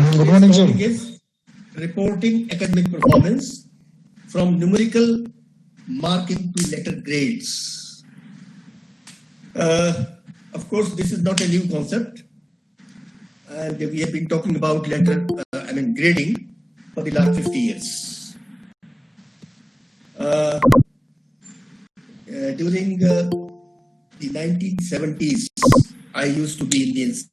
Good morning, sir. Is reporting academic performance from numerical marking to letter grades. Of course, this is not a new concept, and we have been talking about grading for the last 50 years. During the 1970s, I used to be in the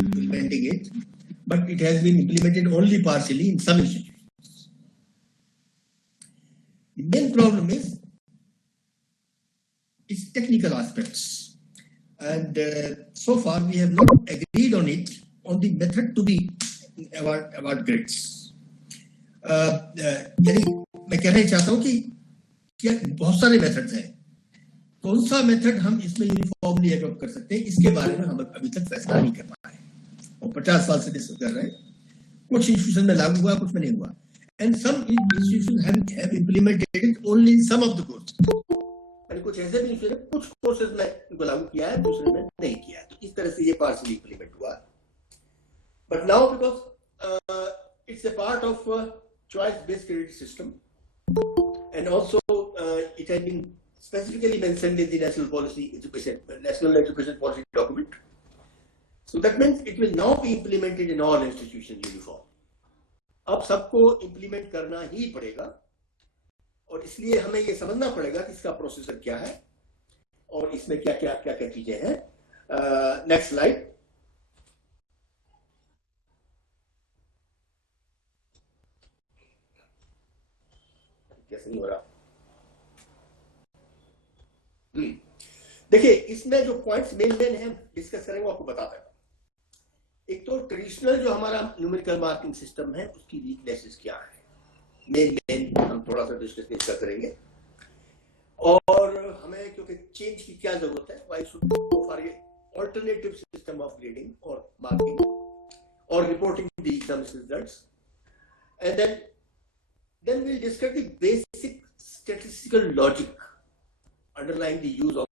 implementing it, but it has been implemented only partially in some institutions. The main problem is its technical aspects, and so far we have not agreed on it, on the method to be award grades. यानी मैं कहना चाहता हूँ कि बहुत सारे methods हैं, कौन सा मेथड हम इसमें यूनिफॉर्मली एडॉप्ट कर सकते हैं, इसके बारे में हम अभी तक फैसला नहीं कर पाए और 50 साल से डिस्कस कर रहे हैं. कुछ इंस्टीट्यूशन में लागू हुआ, कुछ में नहीं हुआ, and some institution have implemented it only in some of the courses. कुछ ऐसे भी इंस्टीट्यूशन कुछ कोर्सेज में इनको लागू किया है, दूसरे में नहीं किया, तो इस तरह से ये पार्शियली इंप्लीमेंट हुआ. But now because it's a part of choice based credit system and also it has been specifically mentioned in the National Education Policy document. So that means it will now be implemented in all institutions uniform. अब सबको implement करना ही पड़ेगा और इसलिए हमें ये समझना पड़ेगा कि इसका प्रोसेसर क्या है और इसमें क्या क्या चीजें हैं. Next slide. कैसे नहीं हो रहा? देखिए, इसमें जो पॉइंट्स मेन हैं डिस्कस करेंगे वो आपको बताता है. एक तो ट्रेडिशनल जो हमारा न्यूमेरिकल मार्किंग सिस्टम है उसकी वीकनेसेस क्या है, मेन हम थोड़ा सा डिस्कस करेंगे. और हमें क्योंकि चेंज की क्या जरूरत है, why should go for a alternative system of grading और मार्किंग और reporting the exam results. And then we'll discuss the basic statistical logic underlying the use of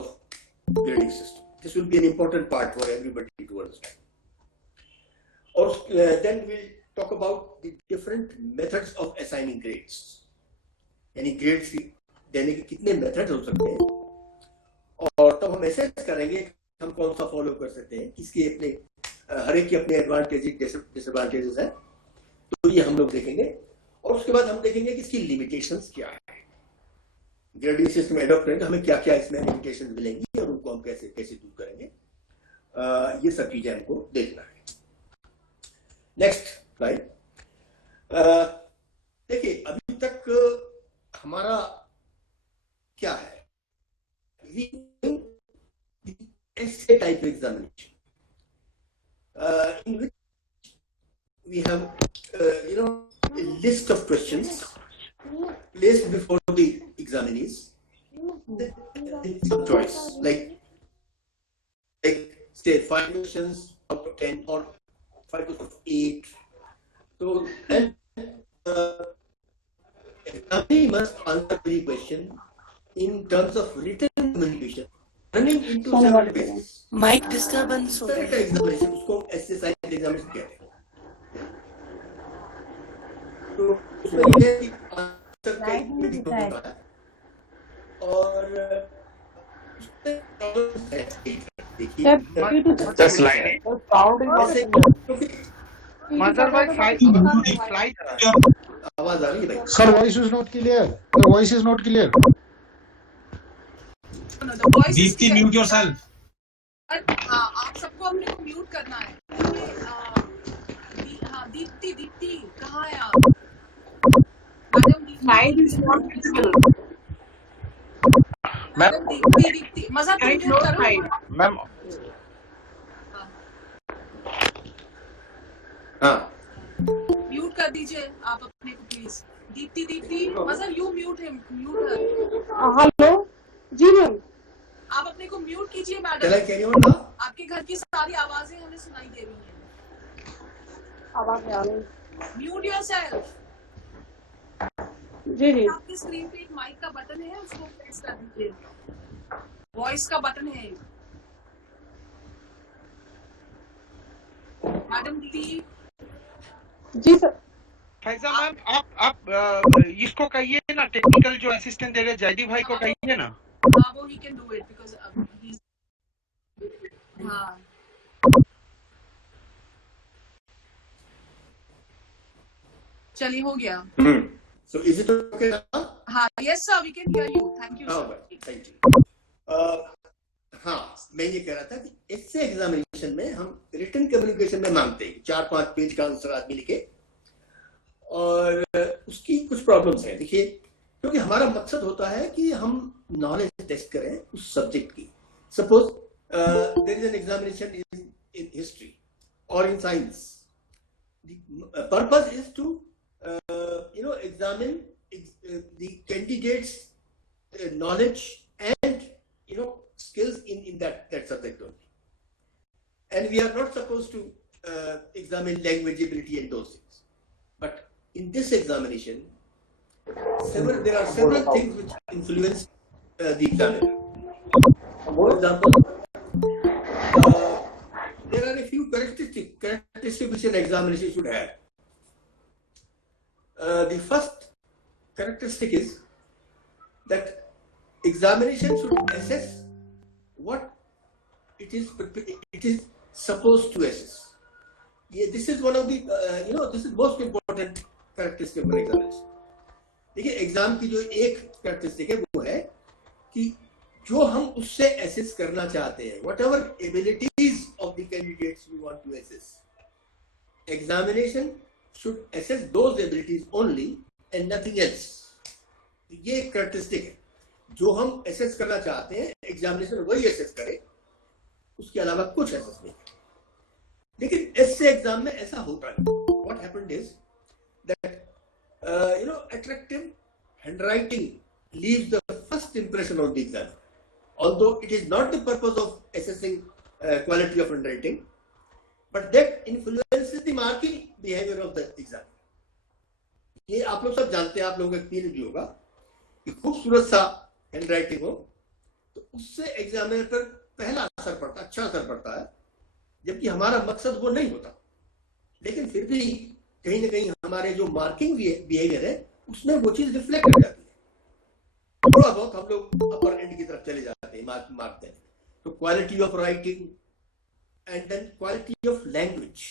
grading system. This will be an important part for everybody to understand. Or then we'll talk about the different methods of assigning grades. यानी grades देने के कितने methods हो सकते हैं और तब हम assess करेंगे हम कौन सा follow कर सकते हैं, किसके अपने हर एक के अपने advantages disadvantages हैं, तो ये हम लोग देखेंगे. और उसके बाद हम देखेंगे कि इसकी limitations क्या है. ग्रेडिंग सिस्टम एडॉप्ट करेंगे, हमें क्या क्या इसमें लिमिटेशंस मिलेंगी और उनको हम कैसे दूर करेंगे, ये सब चीजें हमको देखना है. Next slide. देखिए, अभी तक हमारा क्या है, essay type examination in which we have a list of questions placed before the examinees, some choice, like say 5 questions out of 10 or 5 out of 8. So and examinee must answer the question in terms of written communication, running into several phases. Mic disturbance. Examination उसको SSI examination कहते हैं. तो उसमें ये और आवाज आ रही है भाई? Sir, voice is not clear. The voice is not clear. Deepti, mute yourself. आप सबको अपने को म्यूट करना है. हाँ, दीप्ति कहाँ है आप? Slide is not visible. Ma'am Deepti मजा म्यूट करो. मैम हाँ, म्यूट कर दीजिए आप अपने को प्लीज. दीप्ति मजा यू म्यूट है. हेलो जी मैम. म्यूट कीजिए चला मैडम, कैरी ऑन ना। आपके घर की सारी आवाजें हमें सुनाई दे रही हैं। आवाज आ रही। Mute yourself. जी जी। आपकी स्क्रीन पे एक माइक का बटन है, उसको प्रेस कर दीजिए। वॉइस का बटन है मैडम दी। जी सर। फैजा मैम आप इसको कहिए ना, टेक्निकल जो असिस्टेंट दे रहे जयदीप भाई को कहिए ना। हाँ, वो he can do it because हाँ चलिए हो गया। So is it okay now? हाँ yes sir, we can hear you, thank you sir. Thank you. हाँ, मैं ये कह रहा था कि इससे एग्जामिनेशन में हम रिटन कम्युनिकेशन में मांगते हैं 4-5 पेज का आंसर आदमी लिखे, और उसकी कुछ प्रॉब्लम्स हैं। देखिए, क्योंकि हमारा मकसद होता है कि हम नॉलेज टेस्ट करें उस सब्जेक्ट की। Suppose there is an examination in history और in science, the purpose is to examine the candidates knowledge and skills in that subject only, and we are not supposed to examine language ability and those things. But in this examination there are several things which influence the examiner. For example, there are a few characteristics which an examination should have. The first characteristic is that examination should assess what it is supposed to assess. This is one of the this is most important characteristic of examination. देखिए, exam की जो एक characteristic है वो है कि जो हम उससे assess करना चाहते हैं, whatever abilities of the candidates we want to assess, examination should assess those abilities only and nothing else. ये एक characteristic है, जो हम assess करना चाहते हैं एग्जामिनेशन वही assess करे, उसके अलावा कुछ assess नहीं करे। लेकिन ऐसे एग्जाम में ऐसा होता नहीं। What happened is that attractive handwriting leaves the first impression on the examiner, although it is not the purpose of assessing quality of handwriting, but that influences the marking behavior of the exam. ये आप लोग सब जानते हैं, आप लोगों का experience भी होगा कि खूबसूरत सा हैंडराइटिंग हो तो उससे एग्जामिनर पर पहला असर पड़ता, अच्छा असर पड़ता है, जबकि हमारा मकसद वो नहीं होता। लेकिन फिर भी कहीं ना कहीं हमारे जो मार्किंग बिहेवियर है उसमें वो चीज रिफ्लेक्ट कर जाती है। थोड़ा बहुत हम लोग अपर एंड की तरफ चले जाते हैं मार्क देने। तो quality of writing and then quality of language,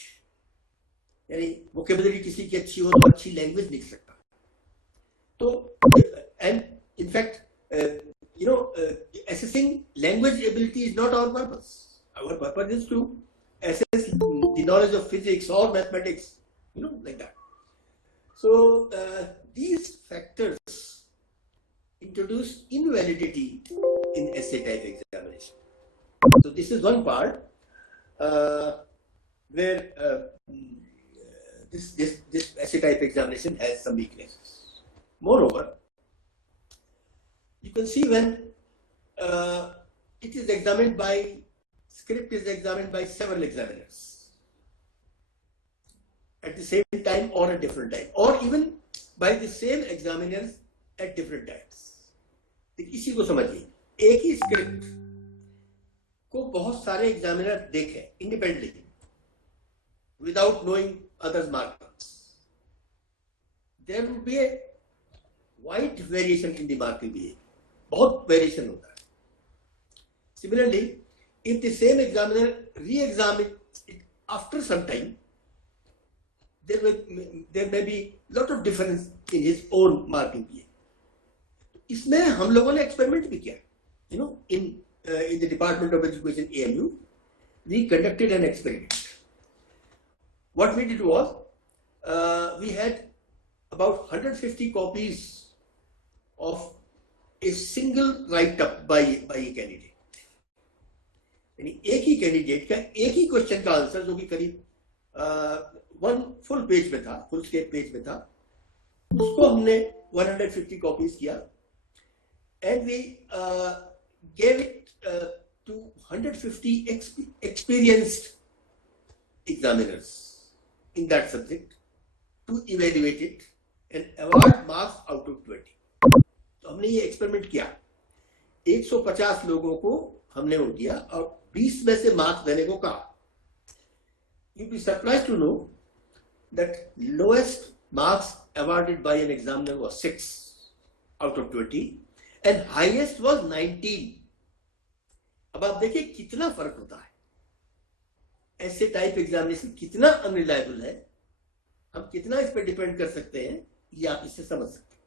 यानी वोकेबुलरी किसी की अच्छी हो तो अच्छी लैंग्वेज लिख सकता है। तो and in fact assessing language ability is not our purpose. Our purpose is to assess the knowledge of physics or mathematics, like that. So these factors introduce invalidity in essay type examination. So this is one part where this essay type examination has some weaknesses. Moreover, you can see when it is examined by, script is examined by several examiners at the same time or at different time, or even by the same examiners at different times. इसी को समझिए, एक ही script को बहुत सारे examiner देखें independently without knowing others' markings, there will be a wide variation in the marking behavior. बहुत variation होता है। Similarly, if the same examiner re-examines it after some time, there may be lot of difference in his own marking behavior. इसमें हम लोगों ने experiment भी किया, in the Department of Education AMU, we conducted an experiment. What we did was, we had about 150 copies of a single write-up by a candidate. यानी एक ही candidate का एक ही क्वेश्चन का आंसर, जो कि करीब 1 full पेज में था, फुल स्केप पेज में था, उसको हमने 150 कॉपीज किया, and we gave it to 150 experienced examiners in that subject to evaluate it and award marks out of 20. तो हमने ये एक्सपेरिमेंट किया, 150 लोगों को हमने वो दिया और 20 में से मार्क्स देने को कहा. You'll be surprised to know that lowest marks awarded by an examiner was 6 out of 20 and highest was 19. अब आप देखिए कितना फर्क होता है, ऐसे टाइप एग्जामिनेशन कितना अनरिलायबल है, हम कितना इस पर डिपेंड कर सकते हैं, ये आप इससे समझ सकते हैं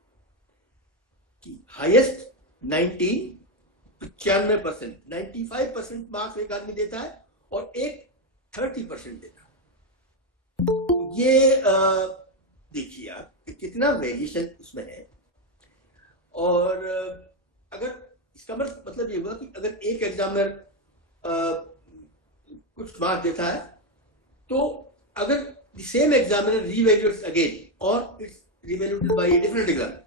कि हाईएस्ट 95%, 95% मार्क्स एक आदमी देता है और एक 30% देता है. ये देखिए आप कि कितना वेरिएशन उसमें है. और अगर इसका मतलब ये हुआ कि अगर एक एग्जामिनर कुछ मार्क्स देता है तो अगर द सेम एग्जामिनर रीवैल्यूएट्स अगेन और it's reevaluated by a different examiner,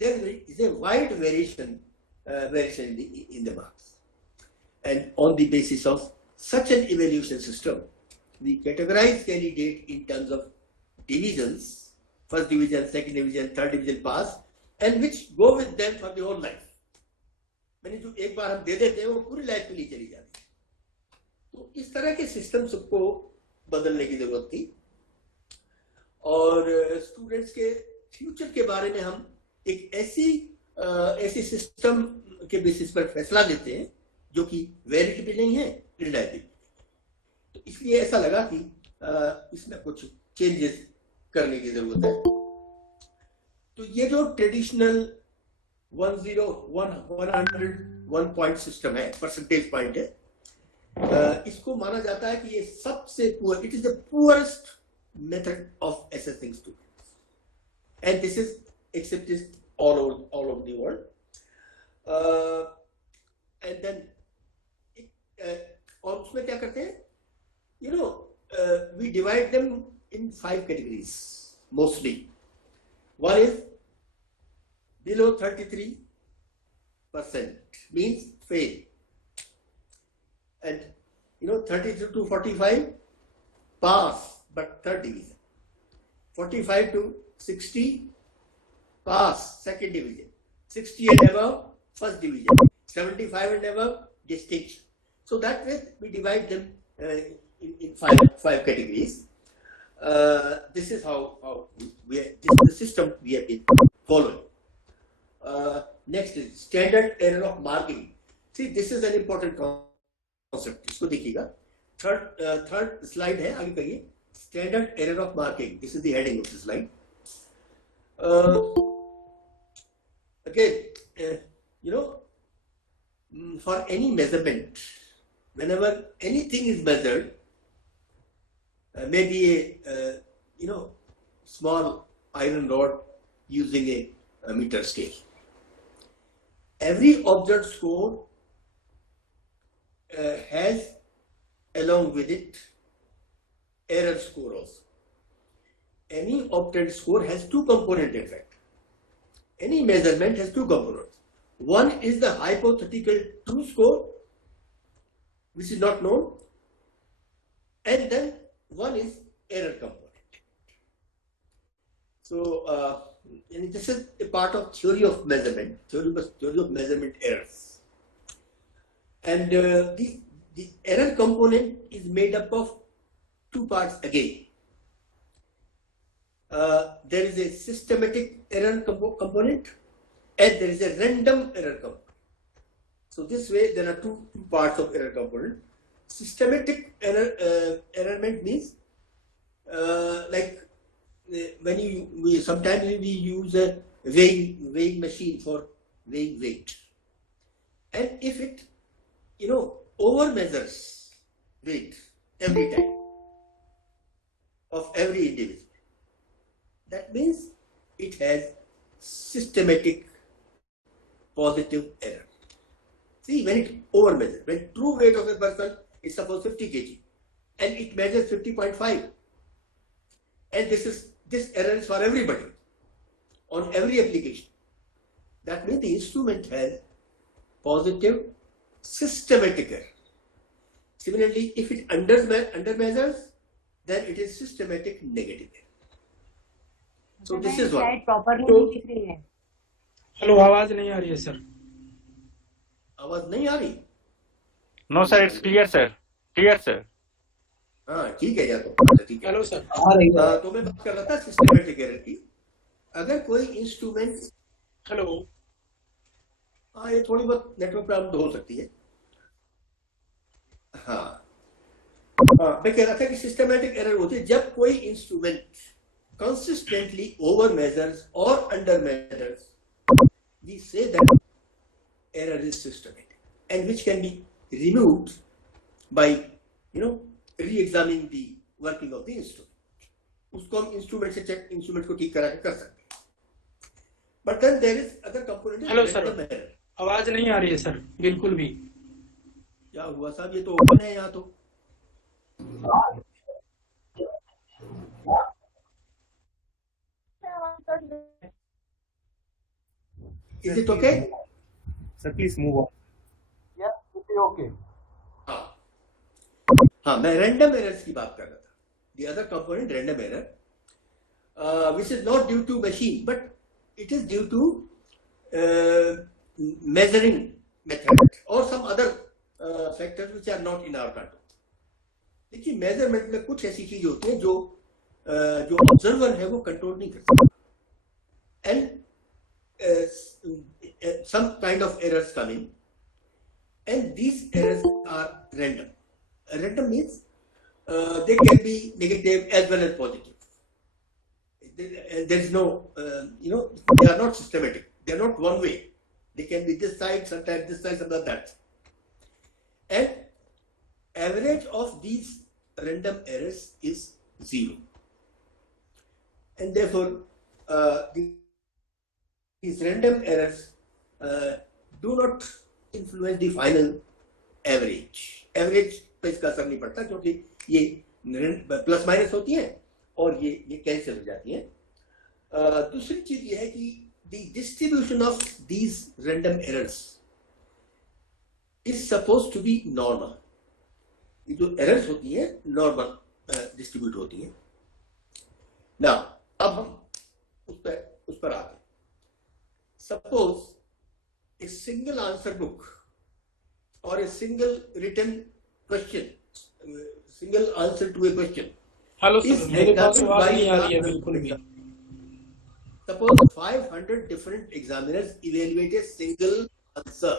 there is a wide variation in the marks. And on the basis of such an evaluation system, we categorize candidate in terms of divisions, first division, second division, third division pass, and which go with them for the whole life. मैंने जो एक बार हम दे देते हैं वो पूरी life के लिए चली जाती है. तो इस तरह के सिस्टम सबको बदलने की जरूरत थी. और स्टूडेंट्स के फ्यूचर के बारे में हम एक ऐसी सिस्टम के बेसिस पर फैसला लेते हैं जो कि वैलिड भी नहीं है, रिलायबल. तो इसलिए ऐसा लगा कि इसमें कुछ चेंजेस करने की जरूरत है. तो ये जो ट्रेडिशनल 101 पॉइंट सिस्टम है, परसेंटेज पॉइंट है, इसको माना जाता है कि ये सबसे poor, it is the poorest method of assessing students, and this is accepted all over the world. And then और उसमें क्या करते हैं, we divide them in 5 categories mostly. One is below 33% means fail, and 33 to 45 pass but third division, 45 to 60 pass second division, 60 and above first division, 75 and above distinction. So that way we divide them in five categories. This is how the system we have been following. Next is standard error of marking. See, this is an important concept. इसको देखिएगा. Third slide है, आगे करिए. Standard error of marking. This is the heading of the slide. Again, for any measurement, whenever anything is measured, maybe a small iron rod using a meter scale. Every observed score has along with it error score also. Any obtained score has 2 components in fact. Any measurement has 2 components. One is the hypothetical true score, which is not known, and then one is error component. So and this is a part of theory of measurement, theory of measurement errors. And the error component is made up of 2 parts again. There is a systematic error component and there is a random error component. So this way there are two parts of error component. Systematic error means like when sometimes we use a weighing machine for weighing weight, and if it over measures weight every time of every individual, that means it has systematic positive error. See, when it over measures, when true weight of a person is suppose 50 kg and it measures 50.5, and this error is for everybody on every application, that means the instrument has positive systematic error. Similarly, if it under measures, then it is systematic negative error. So this is one. Properly तो नहीं दिख रही है. Hello, आवाज नहीं आ रही है सर. आवाज नहीं आ रही? No sir, it's clear sir. Clear sir. हाँ ठीक है, या तो ठीक है. Hello sir. तो मैं बात कर रहा था सिस्टमेटिक एरर की. अगर कोई इंस्ट्रूमेंट, हेलो. हाँ ये थोड़ी बहुत नेटवर्क प्रॉब्लम हो सकती है. हाँ मैं कह रहा था कि सिस्टमेटिक एरर होती है जब कोई instrument consistently over measures or under measures. We say that error is systematic and which can be removed by re-examining the working of the instrument. उसको हम इंस्ट्रूमेंट से चेक, इंस्ट्रूमेंट को ठीक करा के कर सकते हैं. But then there is other component. Hello sir, आवाज नहीं आ रही है सर बिल्कुल भी. क्या हुआ साहब, ये तो ओपन है यहाँ तो. Is it okay? Sir please move on. Okay. हाँ मैं रैंडम एरर्स की बात कर रहा था. The other component, random error, which is not due to machine, but it is due to measuring method or some other factors which are not in our control. देखिए measurement में कुछ ऐसी चीज होती है जो ऑब्जर्वर है वो कंट्रोल नहीं कर सकता. And some kind of errors come in, and these errors are random. Random means they can be negative as well as positive. There is no, they are not systematic. They are not one way. They can be this side, sometimes this side, sometimes that. And average of these random errors is 0. And therefore, these random errors do not influence the final average. Average पे इसका असर नहीं पड़ता क्योंकि ये plus minus होती हैं और ये कैंसिल हो जाती हैं. दूसरी चीज ये है कि the distribution of these random errors is supposed to be normal. ये जो errors होती हैं normal distribute होती हैं. Now अब हम उस पर आते हैं. Suppose a single answer book or a single written question, single answer to a question. Hello sir, मेरे पास आवाज नहीं आ रही है बिल्कुल भी. Suppose 500 different examiners evaluate a single answer.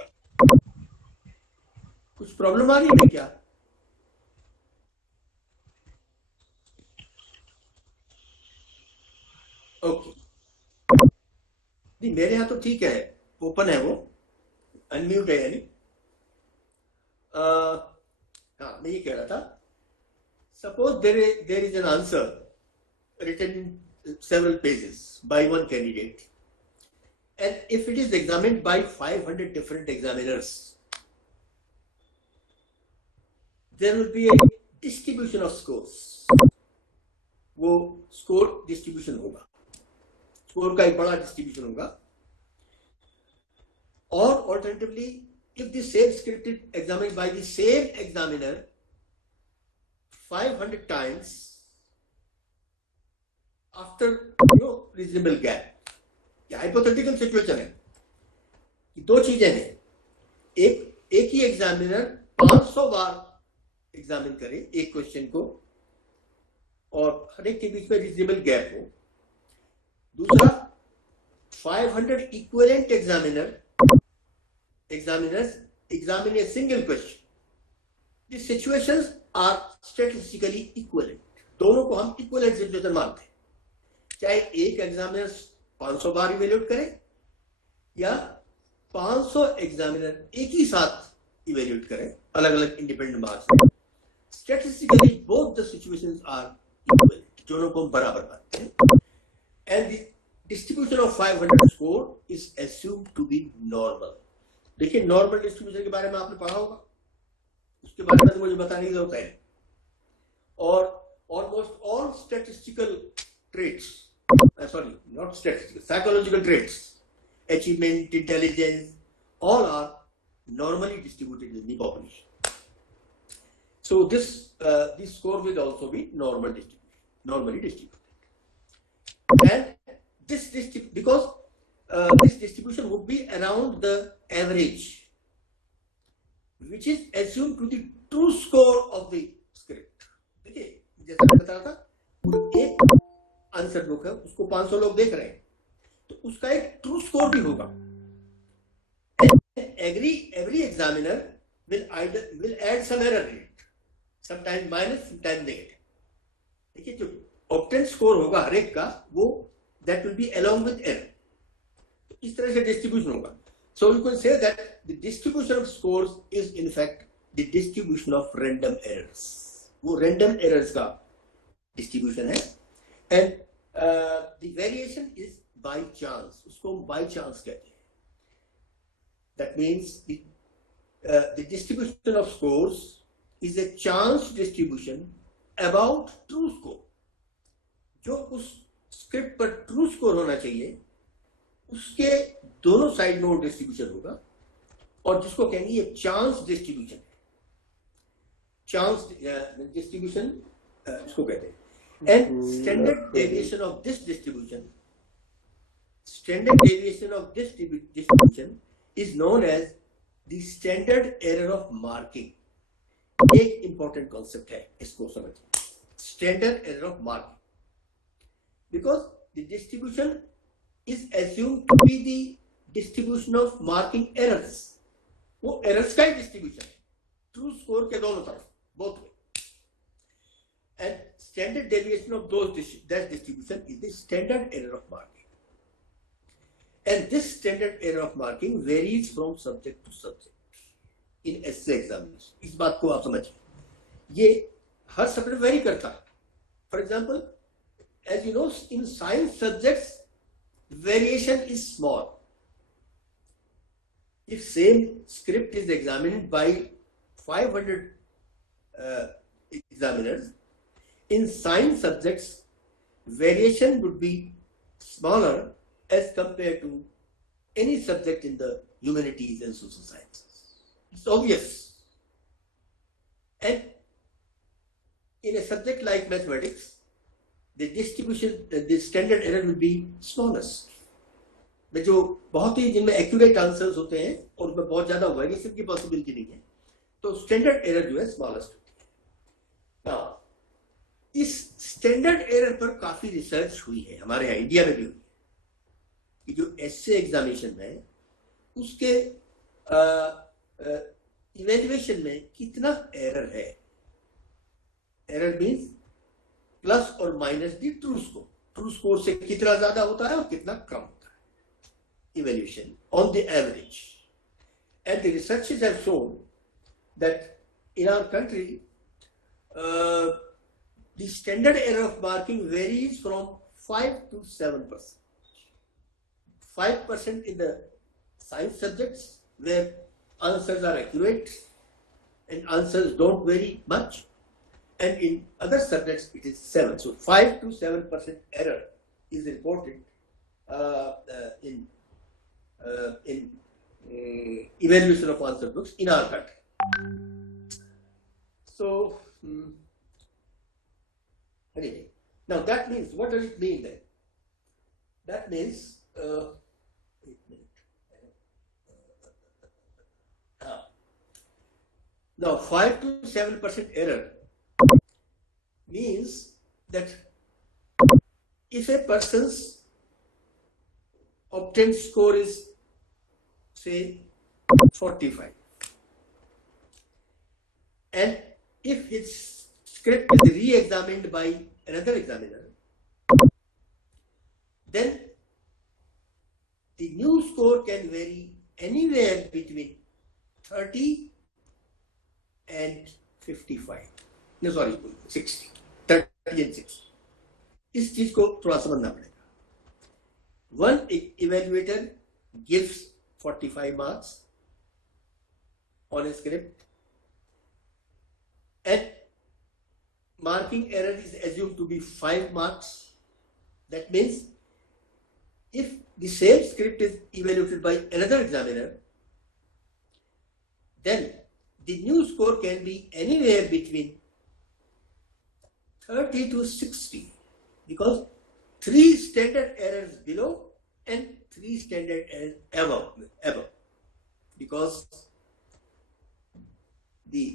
कुछ प्रॉब्लम आ रही है क्या? ओके. नहीं मेरे यहाँ तो ठीक है, ओपन है वो, अनम्यूट है यानी. हाँ मैं ये कह रहा था, suppose there is an answer written in several pages by one candidate, and if it is examined by 500 different examiners, there will be a distribution of scores. वो स्कोर डिस्ट्रीब्यूशन होगा, स्कोर का एक बड़ा डिस्ट्रीब्यूशन होगा. और alternatively if the same script is examined by the same examiner 500 times after reasonable gap. ये hypothetical situation है कि दो चीजें हैं. एक ही एग्जामिनर 500 बार एग्जामिन करे एक क्वेश्चन को और हर एक के बीच में रीजनेबल गैप हो. दूसरा 500 equivalent examiners examine a single question. The situations are statistically equivalent. दोनों को हम equivalent situation मानते हैं. चाहे एक एग्जामिनर 500 बार इवेल्यूएट करे या 500 एग्जामिनर एक ही साथ इवेल्यूएट करें अलग अलग independent marks. Statistically both the situations are equal, दोनों को हम बराबर मानते हैं. And the distribution of 500 score is assumed to be normal. देखिए नॉर्मल डिस्ट्रीब्यूशन के बारे में आपने पढ़ा होगा, उसके बारे में तो मुझे बताने की जरूरत है. और almost all statistical traits, sorry, not statistical, psychological traits, achievement, intelligence, all are normally distributed in the population. So this score will also be normally distributed. And this because this distribution would be around the average, which is assumed to the true score of the script. देखिए जैसा मैं बता रहा था, एक answer book है, उसको 500 लोग देख रहे हैं, तो उसका एक ट्रू स्कोर भी होगा. Every examiner will add some error rate, sometimes minus, sometimes negative. देखिए जो obtained score होगा हर एक का, वो that will be along with error. तो इस तरह से distribution होगा. So you can say that the distribution of scores is in fact the distribution of random errors. वो random errors का distribution है, and the variation is by chance. उसको हम by chance कहते हैं. That means the distribution of scores is a chance distribution about true score. जो उस script पर ट्रू स्कोर होना चाहिए, उसके दोनों साइड में वो डिस्ट्रीब्यूशन होगा, और जिसको कहेंगे ये चांस डिस्ट्रीब्यूशन. चांस डिस्ट्रीब्यूशन इसको कहते हैं. And standard deviation of this distribution is known as the standard error of marking. एक important concept है, इसको समझिए. Standard error of marking, because the distribution is assumed to be the distribution of marking errors. वो errors का ही distribution है, true score के दोनों तरफ, both way. And standard deviation of that distribution is the standard error of marking. And this standard error of marking varies from subject to subject in essay examination. इस बात को आप समझिए, ये हर सब्जेक्ट वेरी करता है. For example, as you know, in science subjects, variation is small. If same script is examined by 500 examiners, in science subjects, variation would be smaller as compared to any subject in the humanities and social sciences. It's obvious. And in a subject like mathematics, the distribution, the standard error will be smallest. में जो बहुत ही जिनमें accurate answers होते हैं और उसमें बहुत ज़्यादा variation की possibility नहीं है, तो standard error जो है smallest होती है. Now, इस standard error पर काफी research हुई है, हमारे यहाँ इंडिया में भी हुई है. कि जो essay examination है, उसके evaluation में कितना error है. Error means plus or minus the true score. True score से कितना ज़्यादा होता है और कितना कम होता है. Evaluation on the average. And the researchers have shown that in our country, the standard error of marking varies from 5 to 7%. 5% in the science subjects where answers are accurate and answers don't vary much, and in other subjects it is 7. So 5 to 7% error is reported in evaluation of answer books in our country. So anyway, now that means, what does it mean then? That means now 5 to 7% error means that if a person's obtained score is say 45, and if his script is re-examined by another examiner, then the new score can vary anywhere between 30 and 55. No, sorry, 60. 30 and 60. इस चीज को थोड़ा समझना पड़ेगा. One evaluator gives 45 marks on a script, and marking error is assumed to be 5 marks. That means if the same script is evaluated by another examiner, then the new score can be anywhere between 30 to 60 because 3 standard errors below and 3 standard errors above because the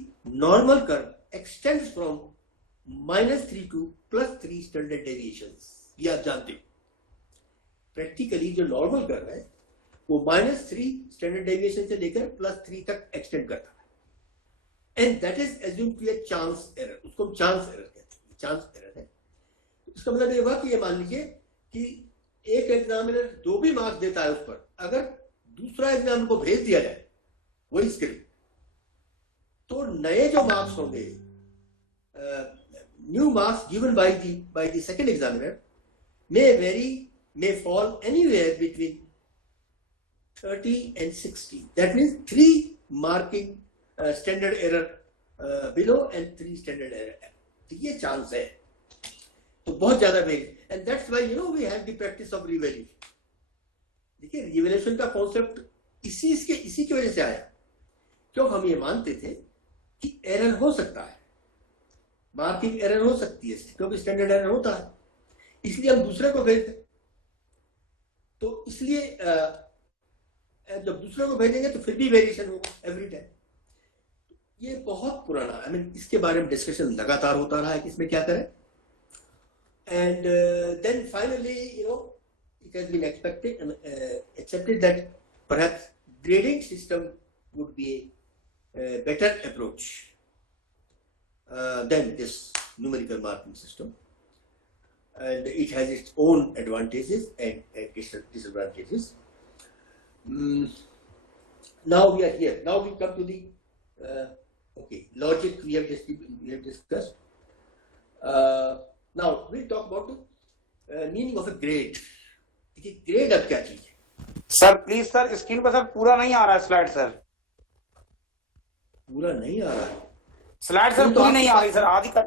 normal curve extends from -3 to +3 standard deviations. ये आप जानते हो practically जो normal curve है वो -3 standard deviation से लेकर +3 तक एक्सटेंड करता है and that is assumed to a chance error. उसको हम चांस एरर कहते हैं. चांस एरर है. इसका मतलब ये हुआ कि ये मान लीजिए कि एक एग्जामिनर जो भी मार्क्स देता है उस पर अगर दूसरा एग्जामिनर को भेज दिया जाए वही स्क्रिप्ट तो नए जो मार्क्स होंगे new marks given by the second examiner may fall anywhere between 30 and 60. That means 3 marking standard error below and 3 standard error above. तो ये चांस है. तो बहुत ज्यादा very and that's why we have the practice of revaluation. देखिए revaluation का concept इसी की वजह से आया क्यों हम ये मानते थे कि एरर हो सकता है, मार्किंग एरर हो सकती है क्योंकि स्टैंडर्ड एरर होता है, इसलिए हम दूसरे को भेजते. तो इसलिए जब दूसरे को भेजेंगे तो फिर भी वेरिएशन होगा एवरी टाइम. ये बहुत पुराना इसके बारे में डिस्कशन लगातार होता रहा है कि इसमें क्या करें. And then finally it has been accepted that perhaps grading system would be a better approach than this numerical marking system. And it has its own advantages and disadvantages. Now we are here. Now we come to the logic we have discussed. Now we'll talk about the meaning of a grade. Grade अब क्या चीज है? Sir please sir screen पर sir पूरा नहीं आ रहा है slide sir. पूरा नहीं आ रहा है स्लाइड सर पूरी नहीं आ रही सर. आधी कर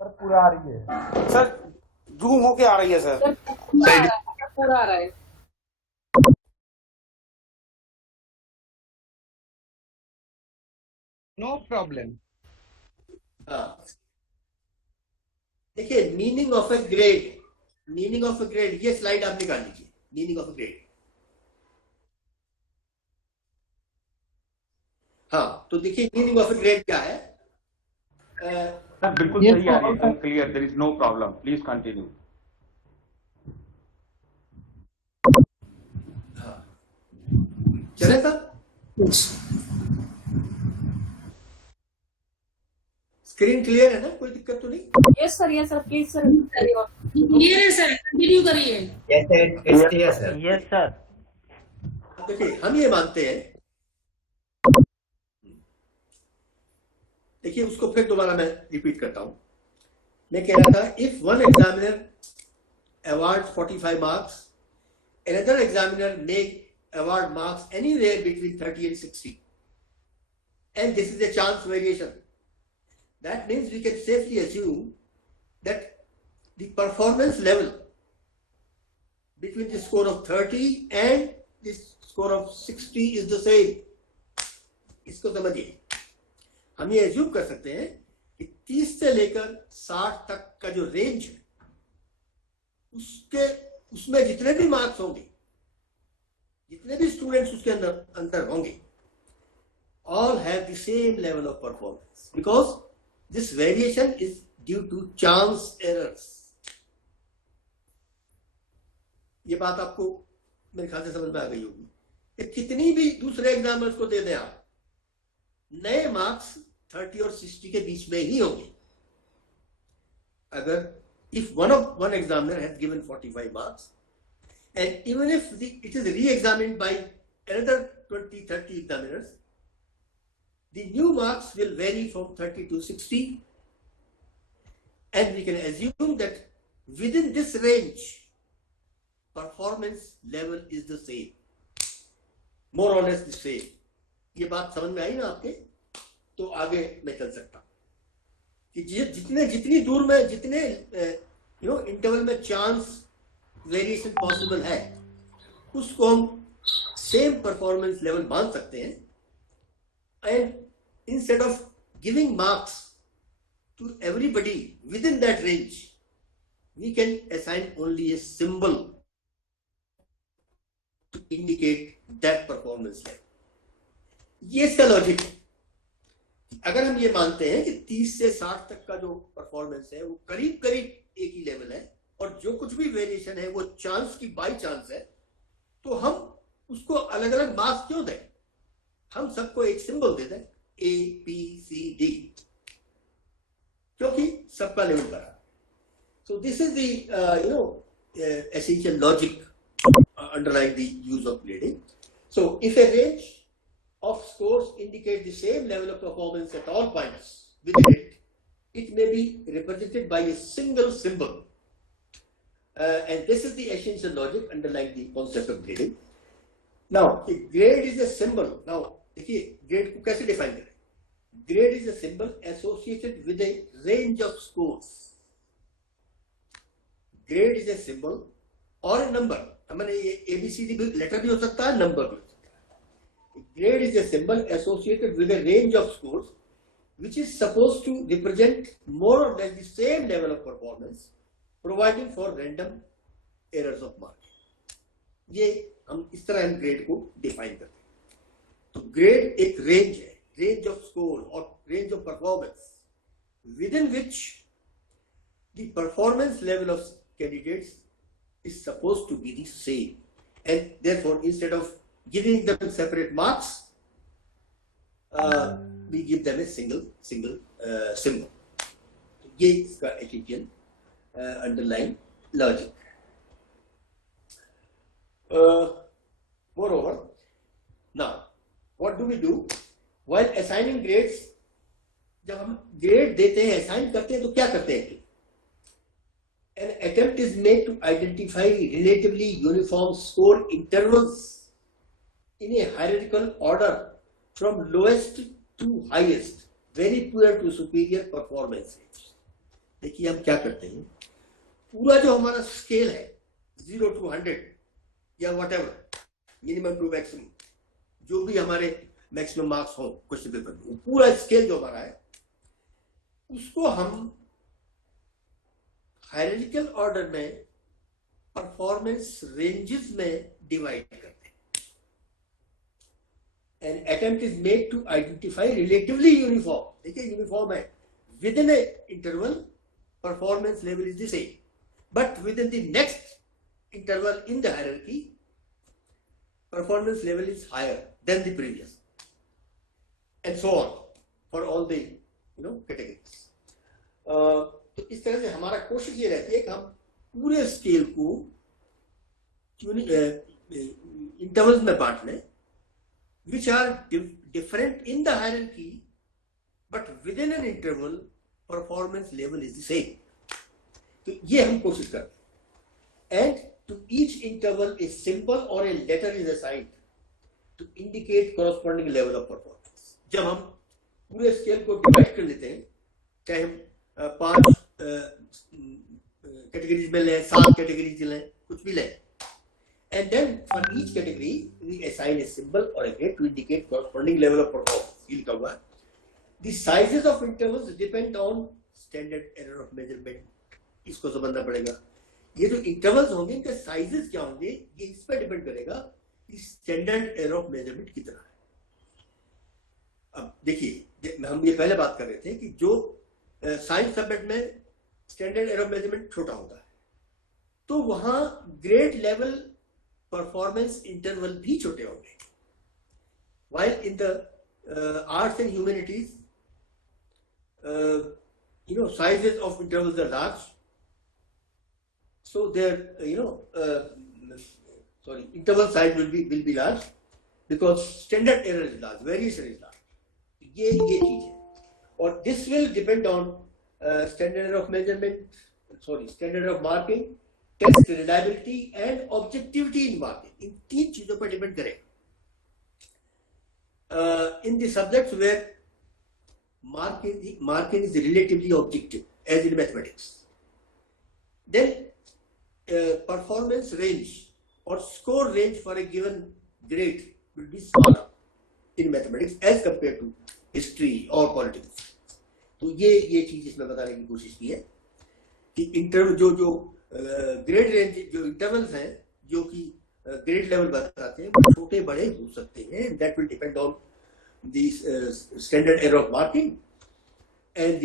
सर पूरा आ रही है सर. जूम होके आ रही है सर. पूरा आ रहा है. No problem. देखिए meaning of A grade. Meaning of A grade ये स्लाइड आप निकाल लीजिए. Meaning of A grade. हाँ तो देखिए मीनिंग ऑफ ए ग्रेड क्या है. सर बिल्कुल सही आ रही है sir. Clear. There is no problem. Please continue. चलेगा. स्क्रीन क्लियर है ना? कोई दिक्कत तो नहीं? Yes sir please sir. Clear है सर, कंटिन्यू करिए. Yes sir. देखिए हम ये मानते हैं. देखिए उसको फिर दोबारा मैं रिपीट करता हूं. मैं कह रहा था if one examiner awards 45 marks, another examiner may award marks anywhere between 30 and 60, and this is a chance variation. That means we can safely assume that the performance level between the score of 30 and the score of 60 is the same. इसको समझिए. हम ये assume कर सकते हैं कि 30 से लेकर 60 तक का जो रेंज है उसमें जितने भी मार्क्स होंगे, जितने भी स्टूडेंट्स उसके अंदर होंगे, all have the same level of performance because this variation is due to chance errors. ये बात आपको मेरे ख्याल से समझ में आ गई होगी. कितनी भी दूसरे एग्जामिनर्स को दे दें आप, नए मार्क्स 30 और 60 के बीच में ही होंगे. अगर if one examiner has given 45 marks and even if it is re-examined by another 20-30 examiners, the new marks will vary from 30 to 60, and we can assume that within this range performance level is the same, more or less the same. ये बात समझ में आई ना आपके? तो आगे मैं चल सकता हूं कि जितनी दूर में जितने इंटरवल में चांस वेरिएशन पॉसिबल है उसको हम सेम परफॉर्मेंस लेवल मान सकते हैं. and instead of giving marks to everybody within that range, we can assign only a symbol to indicate that performance level. ये इसका लॉजिक है. अगर हम ये मानते हैं कि 30 से 60 तक का जो परफॉर्मेंस है वो करीब करीब एक ही लेवल है और जो कुछ भी वेरिएशन है वो चांस की बाई चांस है, तो हम उसको अलग अलग मार्क्स क्यों दें? हम सबको एक सिंबल दे दें ABCD, क्योंकि सबका लेवल बराबर. So this is the essential logic underlying the use of grading. So if a range of scores indicate the same level of performance at all points within it, it may be represented by a single symbol. And this is the essential logic underlying the concept of grading. Now, a grade is a symbol. Now, देखिए grade को कैसे define करें? Grade is a symbol associated with a range of scores. Grade is a symbol or a number. हमारे ये ABCD भी letter भी हो सकता है, नंबर भी हो सकता है. Grade is a symbol associated with a range of scores, which is supposed to represent more or less the same level of performance, providing for random errors of marking. ये हम इस तरह हम ग्रेड को डिफाइन करते हैं. तो grade एक रेंज है, रेंज ऑफ स्कोर और range of performance within which the performance level of candidates is supposed to be the same, and therefore instead of giving them separate marks, we give them a single symbol. ये इसका essential underlying logic. Moreover, now what do we do while assigning grades? जब हम grade देते हैं, assign करते हैं, तो क्या करते हैं? An attempt is made to identify relatively uniform score intervals in a hierarchical order from lowest to highest, very poor to superior performance range. देखिए हम क्या करते हैं, पूरा जो हमारा स्केल है 0 to 100 या whatever, मिनिमम टू मैक्सिमम, जो भी हमारे मैक्सिमम मार्क्स हो क्वेश्चन पेपर में, पूरा स्केल जो हमारा है उसको हम हायरार्किकल ऑर्डर में परफॉर्मेंस रेंजेस में डिवाइड करते हैं. An attempt is made to identify relatively uniform. देखिए यूनिफॉर्म है, within a interval performance level is the same, but within the next interval in the hierarchy performance level is higher than the previous, and so on for all the categories. तो इस तरह से हमारा कोशिश ये रहती है कि हम पूरे स्केल को इंटरवल्स में बांट लें, which are different in the hierarchy, but within an interval performance level is the same. तो ये हम कोशिश करते हैं. And to each interval a symbol or a letter is assigned to indicate corresponding level of performance. जब हम पूरे scale को डिवाइड कर लेते हैं, चाहे हम 5 कैटेगरीज में लें, 7 कैटेगरीज लें, कुछ भी लें, and then for each category we assign a symbol or a grade to indicate corresponding level of performance. ये लिखा हुआ है. The sizes of intervals depend on standard error of measurement. इसको समझना पड़ेगा. ये जो इंटरवल्स होंगे इनके साइजेस क्या होंगे, ये इस पर डिपेंड करेगा कि स्टैंडर्ड एरर ऑफ मेजरमेंट कितना है. अब देखिए हम ये पहले बात कर रहे थे कि जो साइंस सब्जेक्ट में स्टैंडर्ड एरर ऑफ मेजरमेंट छोटा होता है, तो वहां ग्रेड लेवल परफॉर्मेंस इंटरवल भी छोटे होंगे. while in the arts and humanities sizes of intervals are large, so their interval size will be large because standard error is large, variation is large. ये चीज है. और this will depend on standard error of measurement, standard of marking, test reliability and objectivity in marking. इन 3 चीजों पर depend करेगा. In the subjects where marking is relatively objective, as in mathematics, then performance range or score range for a given grade will be smaller in mathematics as compared to history और politics. तो ये चीज इसमें बताने की कोशिश की है कि इंटरवल जो ग्रेड रेंज जो इंटरवल्स हैं जो कि ग्रेड लेवल बताते हैं वो छोटे बड़े हो सकते हैं। That will depend on the standard error of marking and the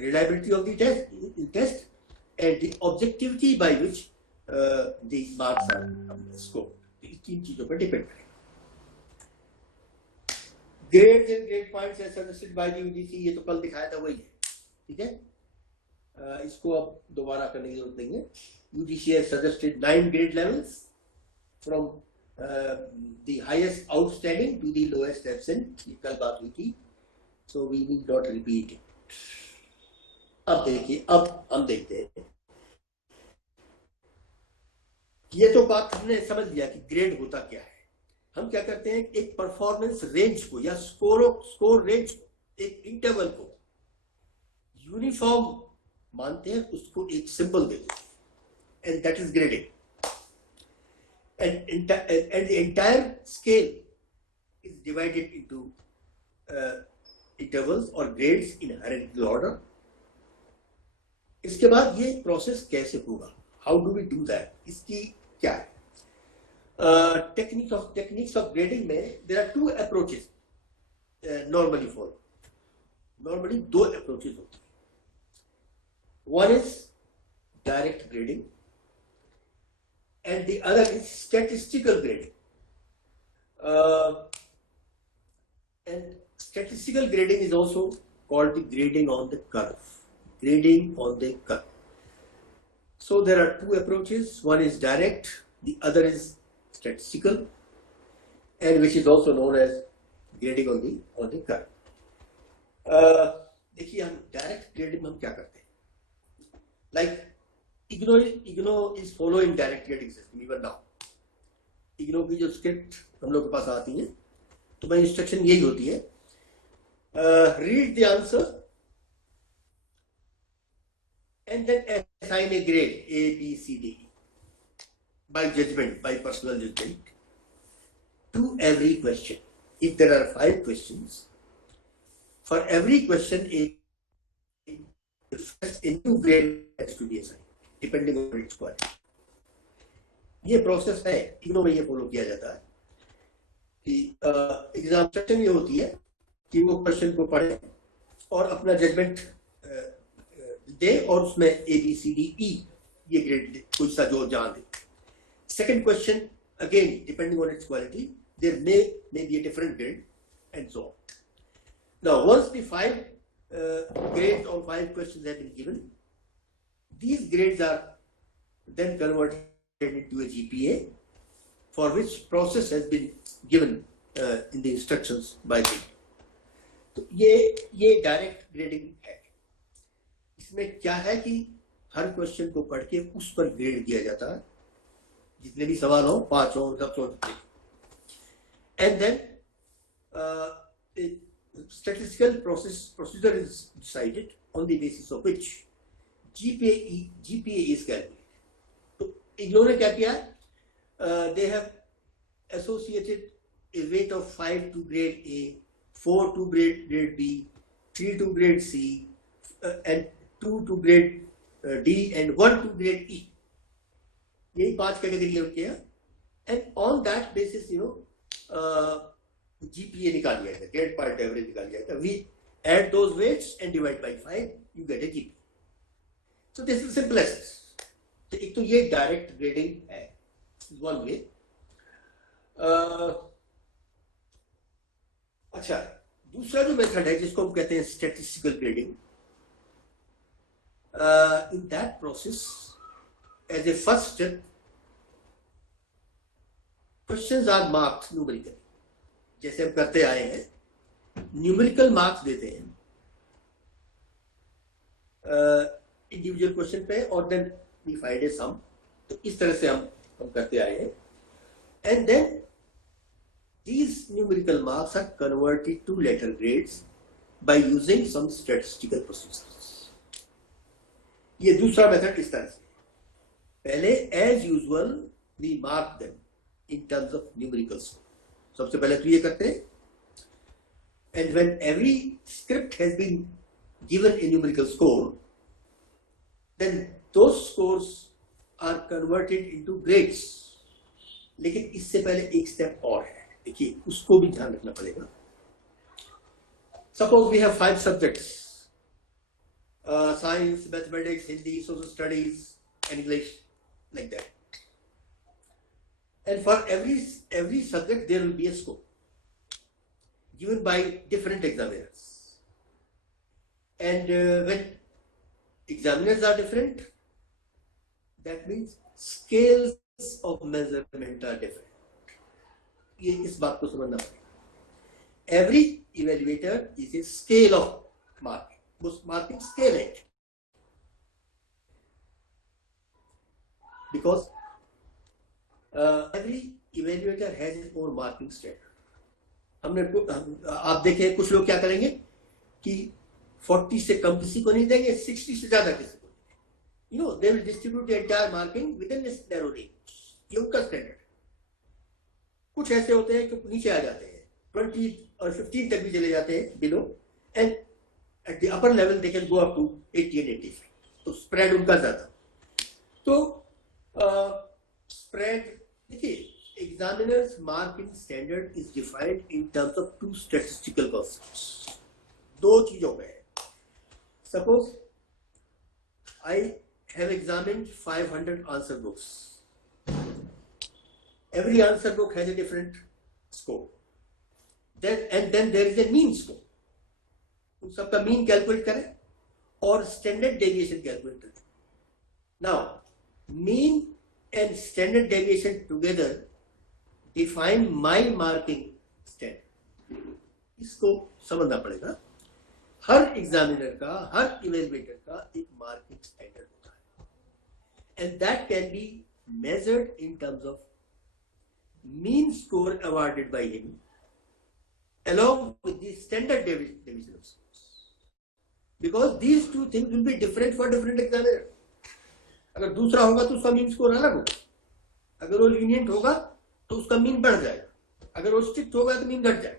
reliability of the test and the objectivity by which the marks are scored. इस तीन चीजों पर डिपेंड करेगा। Grades and grade points as suggested by the UGC, ये तो कल दिखाया था वही है, ठीक है। इसको अब दोबारा करने की जरूरत नहीं है। UGC has suggested 9 grade levels from the highest outstanding to the lowest absent, ये कल बात हुई थी, so we need not repeat it. अब देखिए, अब हम देखते हैं, ये तो बात हमने समझ लिया कि ग्रेड होता क्या है। हम क्या करते हैं, एक परफॉर्मेंस रेंज को या स्कोर रेंज, एक इंटरवल को यूनिफॉर्म मानते हैं, उसको एक सिंबल देते हैं, and that is grading. And the entire scale is divided into intervals और ग्रेड्स इन हायरार्किकल ऑर्डर। इसके बाद ये प्रोसेस कैसे होगा, how do we do that, इसकी क्या है। टेक्निक्स ऑफ ग्रेडिंग में there are 2 approaches normally follow. Normally 2 approaches होती हैं। One is direct grading and the other is statistical grading. And statistical grading is also called the grading on the curve. Grading on the curve. So there are 2 approaches. One is direct, the other is statistical, and which is also known as grading on the curve. देखिए, हम direct grading में हम क्या करते हैं, like IGNOU is following direct grading system even now. IGNOU की जो script हम लोग के पास आती है, तो मैं इंस्ट्रक्शन यही होती है, read the answer and then assign a grade A, B, C, D by judgment, by personal judgment to every question. If there are 5 questions, for every question a new grade has to be assigned depending on its quality. ये process है, इग्नो में ये follow किया जाता है कि exam section ये होती है कि वो क्वेश्चन को पढ़े और अपना जजमेंट दे और उसमें A, B, C, D, E ये ग्रेड कोई सा जो जान दे। Second question again depending on its quality there may be a different grade and so on. Now once the 5 grades or 5 questions have been given, these grades are then converted into a GPA for which process has been given in the instructions by the। तो ये direct grading है। इसमें क्या है कि हर question को पढ़ के उस पर ग्रेड दिया जाता है, जितने भी सवाल हो, 5 हो, 10 हो, and then statistical procedure is decided on the basis of which GPA is calculated. तो इन्होंने क्या किया, they have associated a weight of 5 to grade A, 4 to grade B, 3 to grade C, and 2 to grade D and 1 to grade E. यही 5 category होती है, and on that basis GPA निकाल लिया जाता है, ग्रेड पॉइंट एवरेज निकाल लिया जाता है। We add those weights and divide by 5, you get a GPA. So this is simplest. तो एक तो ये डायरेक्ट ग्रेडिंग है, वन वे। अच्छा, दूसरा जो मेथड है जिसको हम कहते हैं statistical grading, in that process as a first step questions are marked numerically, जैसे हम करते आए हैं, न्यूमेरिकल मार्क्स देते हैं इंडिविजुअल क्वेश्चन पे और then we find a sum. तो इस तरह से हम करते आए हैं, and then these numerical marks are converted to letter grades by using some statistical procedures. ये दूसरा मेथड इस तरह से, पहले as usual we mark them in terms of numerical score. सबसे पहले तो ये करते हैं, And when every script has been given a numerical score, then those scores are converted into grades. लेकिन इससे पहले एक स्टेप और है, देखिए उसको भी ध्यान रखना पड़ेगा. Suppose we have 5 subjects: science, mathematics, Hindi, social studies, English, like that. And for every subject there will be a score given by different examiners. And when examiners are different, that means scales of measurement are different. ये इस बात को समझना पड़ेगा. Every evaluator is a scale of marking. उस marking scale है. Because every evaluator has his own marking standard. आप देखें कुछ लोग क्या करेंगे कि 40 से कम किसी को नहीं देंगे, 60 से ज्यादा किसी को. They will distribute the entire marking within this narrow range. ये उनका स्टैंडर्ड. कुछ ऐसे होते हैं कि नीचे आ जाते हैं, 20 और 15 तक भी चले जाते हैं below, and at the upper level they can go up to 80 and 85. तो स्प्रेड उनका ज्यादा. तो स्प्रेड देखिए, examiner's marking standard is defined in terms of 2 statistical concepts. 2 चीजों में. Suppose I have examined 500 answer books. Every answer book has a different score. Then there is a mean score. उन सबका mean calculate करें और standard deviation calculate करें. Now, mean and standard deviation together define my marking standard. इसको समझना पड़ेगा. हर examiner का, हर evaluator का एक मार्किंग स्टैंडर्ड होता है, and that can be measured in terms of mean score awarded by him along with the standard division of scores, because these two things will be different for different examiner. अगर दूसरा होगा तो उसका mean score अलग होगा, अगर वो lenient होगा तो उसका मीन बढ़ जाएगा, अगर वो स्ट्रिक्ट होगा तो मीन घट जाएगा.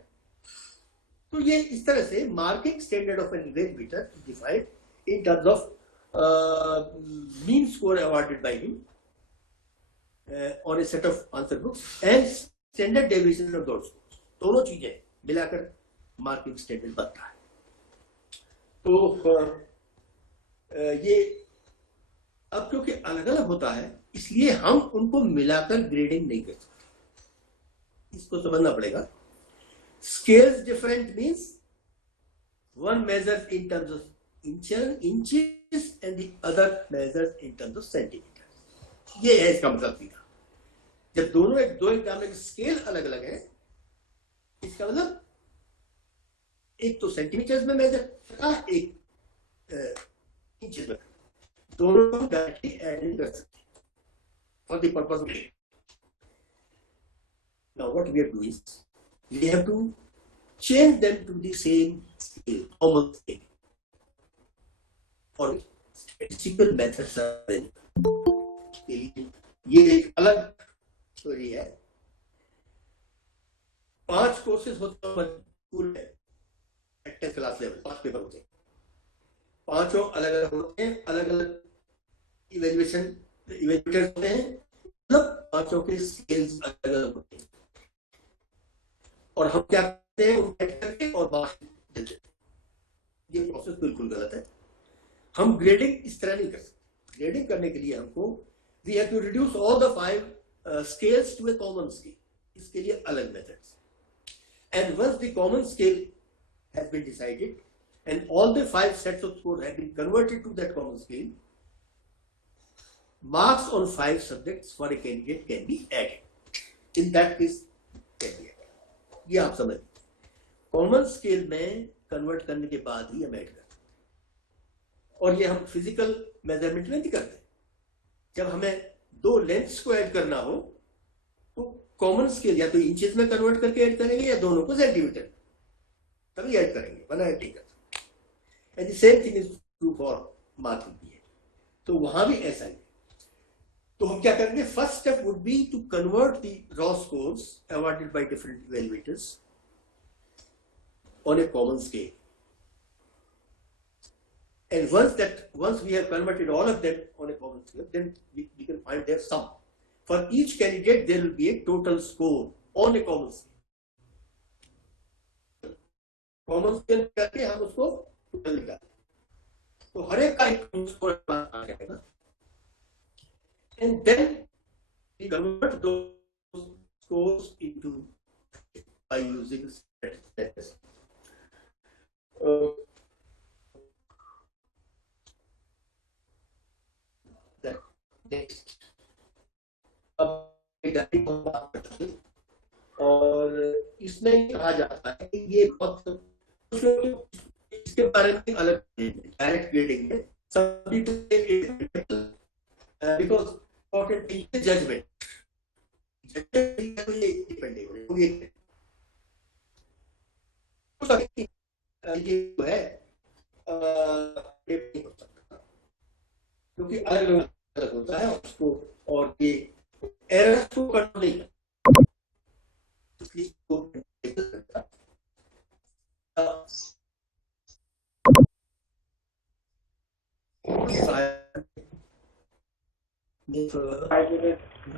तो ये इस तरह से marking standard of an evaluator defined in terms of mean score awarded by him on a set of answer books and standard deviation of those. दोनों चीजें मिलाकर मार्किंग स्टैंडर्ड बनता है. तो ये अब क्योंकि अलग अलग होता है इसलिए हम उनको मिलाकर ग्रेडिंग नहीं कर सकते, इसको समझना पड़ेगा. Scales different means one measures in terms of inches and the other measures in terms of centimeters. ये है इसका मतलब सीधा. जब दो एग्जामिनर की स्केल अलग अलग है, इसका मतलब एक तो सेंटीमीटर्स में मेजर करता है, एक इंचेस में. दोनों डायरेक्टली ऐड नहीं कर सकते for the purpose of. Now what we have to do is we have to change them to the same scale, common scale. और statistical methods are available. ये एक अलग स्टोरी है. 5 कोर्सेज होते हैं स्कूल में, 10th क्लास लेवल 5 पेपर होते हैं. 5 अलग अलग होते हैं, अलग अलग इवेल्युएटर्स होते हैं, मतलब 5 के स्केल्स अलग अलग होते हैं. और हम क्या करते हैं, करके और मार्क्स देते हैं. ये प्रोसेस बिल्कुल गलत है. हम ग्रेडिंग इस तरह नहीं कर सकते. ग्रेडिंग करने के लिए हमको we have to reduce all the 5 scales to a common scale. इसके लिए अलग methods. And once the common scale has been decided and all the 5 sets of score have been converted to that common scale, marks on 5 subjects for a candidate can be added. In that case can be added. ये आप समझ. Common scale में convert करने के बाद ही हम add करते हैं, और ये हम फिजिकल मेजरमेंट में नहीं करते. जब हमें 2 लेंथ्स को ऐड करना हो तो कॉमन स्केल या तो इंचेस में कन्वर्ट करके ऐड करेंगे या दोनों को सेंटीमीटर तभी ऐड करेंगे, वरना ऐड नहीं कर सकते. And the same thing is true for marking भी है. तो वहां भी ऐसा ही. तो हम क्या करेंगे, first step would be to convert the raw scores awarded by different evaluators on a common scale. And once we have converted all of them on a common scale, then we can find their sum. For each candidate, there will be a total score on a common scale. Common scale करके हम उसको total निकालते हैं, तो हर एक का एक score आ जाएगा, and then we convert those scores into by using statistics. Next अब और इसमें कहा जाता है कि ये बहुत इसके बारे में अलग डायरेक्ट ग्रेडिंग है, सभी बिकॉज इम्पोर्टेंट इज जजमेंट. ये है क्योंकि अलग अलग होता है उसको, और ये एरर को कंट्रोल नहीं करता.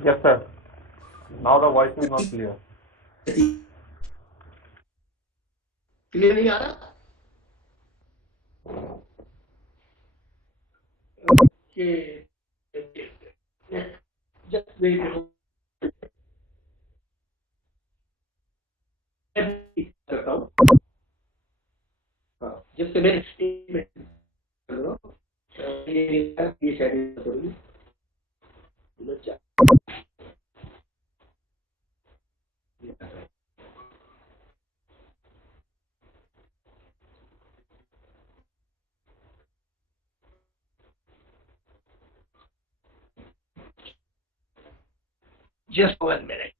Yes, sir. Now the voice is not clear. Clear नहीं आ रहा? Just wait a moment. जब मैं स्टेटमेंट कर रहा हूँ, ये शायद करूँगी. Just 1 minute.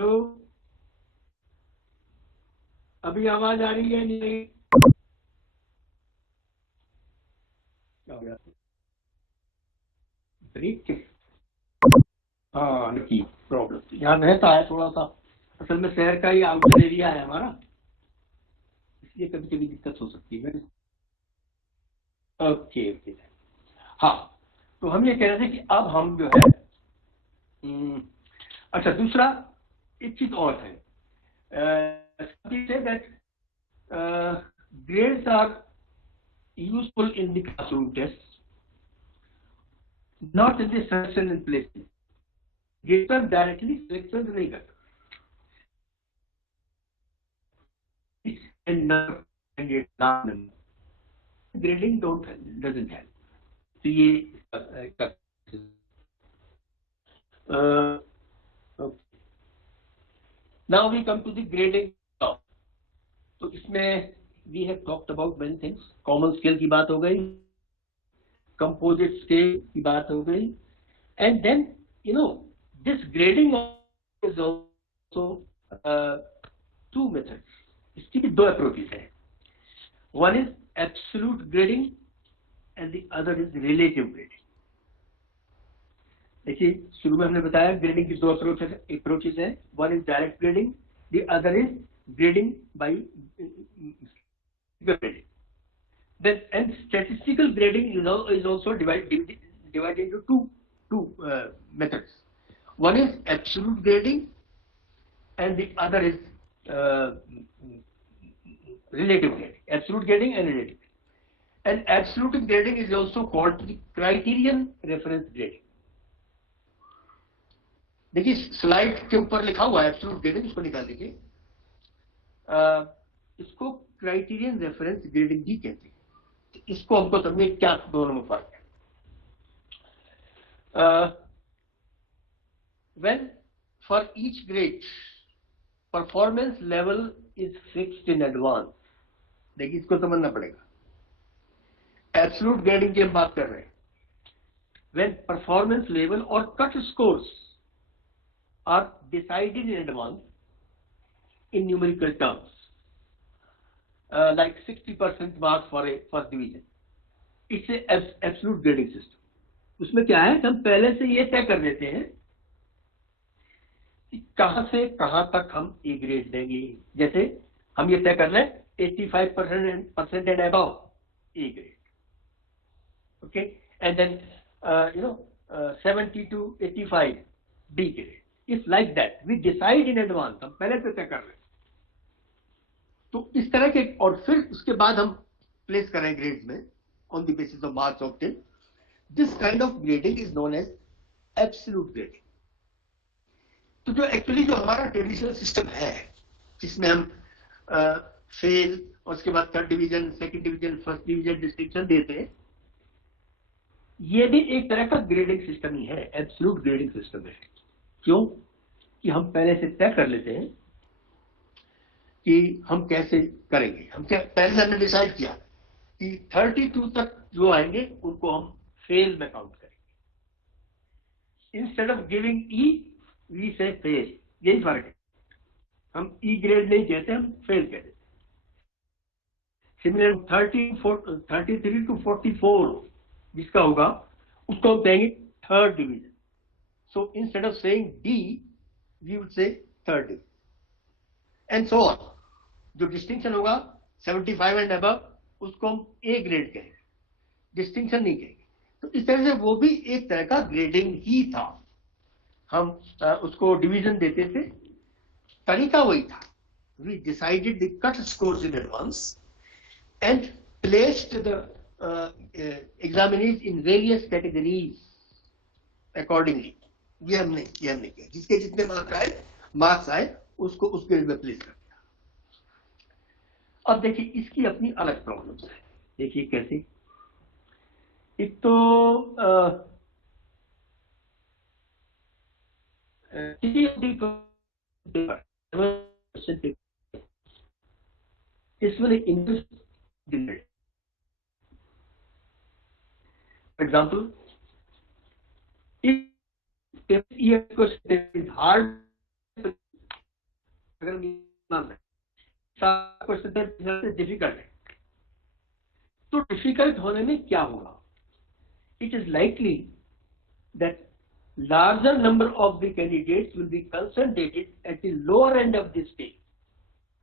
तो अभी आवाज आ रही है नहीं? हाँ, की प्रॉब्लम यहाँ रहता है थोड़ा सा, असल में शहर का ही आउटर एरिया है हमारा, इसलिए कभी कभी दिक्कत हो सकती है. Okay okay. हाँ, तो हम ये कह रहे थे कि अब हम जो है अच्छा, दूसरा एक चीज और है, grades are useful in the classroom tests, not in the selection and placement. Grades are directly selection नहीं करता, and grading doesn't help. तो ये now we come to the grading. तो इसमें we have talked about many things. Common scale की बात हो गई, composite scale की बात हो गई, and then this grading is also two methods. इसकी भी दो approaches हैं. One is absolute grading and the other is relative grading. देखिए, शुरू में हमने बताया ग्रेडिंग की दो अप्रोचेस हैं. One is direct grading, the other is grading by grading. Then and statistical grading is also divided into two methods. One is absolute grading and the other is relative grading. Absolute grading and relative. And absolute grading is also called the criterion reference grading. देखिए, slide के ऊपर लिखा हुआ है absolute grading, इसको निकाल लीजिए. इसको क्राइटेरियन रेफरेंस ग्रेडिंग भी कहते हैं. इसको हमको समझे क्या दोनों में फर्क है. When for each grade performance level is fixed in advance. देखिए, इसको समझना पड़ेगा. एब्सोल्यूट ग्रेडिंग की हम बात कर रहे हैं. when performance level or cut scores are decided in advance in numerical terms, like 60% marks for a first division. It's a absolute grading system. उसमें क्या है, हम पहले से ये तय कर देते हैं कि कहां से कहां तक हम ए ग्रेड देंगे. जैसे हम ये तय कर लें 85% and above A grade. Okay, and then 70 to 85 B grade. It's like that. We decide in advance. हम पहले से तय कर रहे हैं. तो इस तरह के, और फिर उसके बाद हम प्लेस करें ग्रेड्स में on the basis of marks obtained. This kind of grading is known as absolute grading. तो जो एक्चुअली जो हमारा ट्रेडिशनल सिस्टम है जिसमें हम फेल और उसके बाद third division, second division, first division distinction देते हैं, ये भी एक तरह का ग्रेडिंग सिस्टम ही है, एब्सोल्यूट ग्रेडिंग सिस्टम है. क्यों? कि हम पहले से तय कर लेते हैं कि हम कैसे करेंगे. हम क्या पहले से हमने डिसाइड किया कि 32 तक जो आएंगे उनको हम फेल में काउंट करेंगे. Instead of giving E V से फेल. यही फर्क है. हम ई ग्रेड नहीं कहते, हम फेल कहते हैं. सिमिलर 33 to 44 जिसका होगा उसको हम कहेंगे third division. So instead of saying D we would say third division and so on. जो डिस्टिंक्शन होगा 75 एंड अबव उसको हम ए ग्रेड कहेंगे, डिस्टिंक्शन नहीं कहेंगे. तो इस तरह से वो भी एक तरह का ग्रेडिंग ही था. हम उसको डिवीजन देते थे, तरीका वही था. We decided the cut scores in advance and placed the examinees in various categories accordingly. ये हमने किया. जिसके जितने मार्क्स आए उसको उस ग्रेड में प्लेस कर दिया. अब देखिए इसकी अपनी अलग प्रॉब्लम्स है. देखिए कैसे. एक तो इसमें English. For example, if your question is hard, question difficult है, तो डिफिकल्ट होने में क्या होगा? It is likely that larger number of the candidates will be concentrated at the lower end of the scale.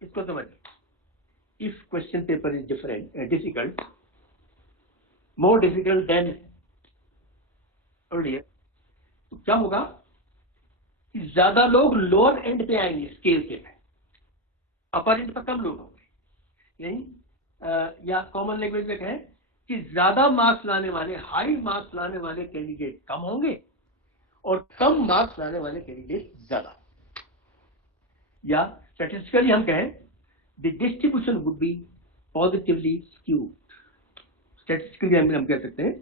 इसको समझिए. If question paper is difficult, more difficult than earlier, तो क्या होगा कि ज्यादा लोग लोअर एंड पे आएंगे स्केल के में, अपर एंड पर कम लोग होंगे. यानी या कॉमन लैंग्वेज में कहें कि ज्यादा मार्क्स लाने वाले, हाई मार्क्स लाने वाले कैंडिडेट कम होंगे और कम मार्क्स लाने वाले कैंडिडेट ज्यादा. या स्टैटिस्टिकली हम कहें the distribution would be positively skewed. Statistically हम कह सकते हैं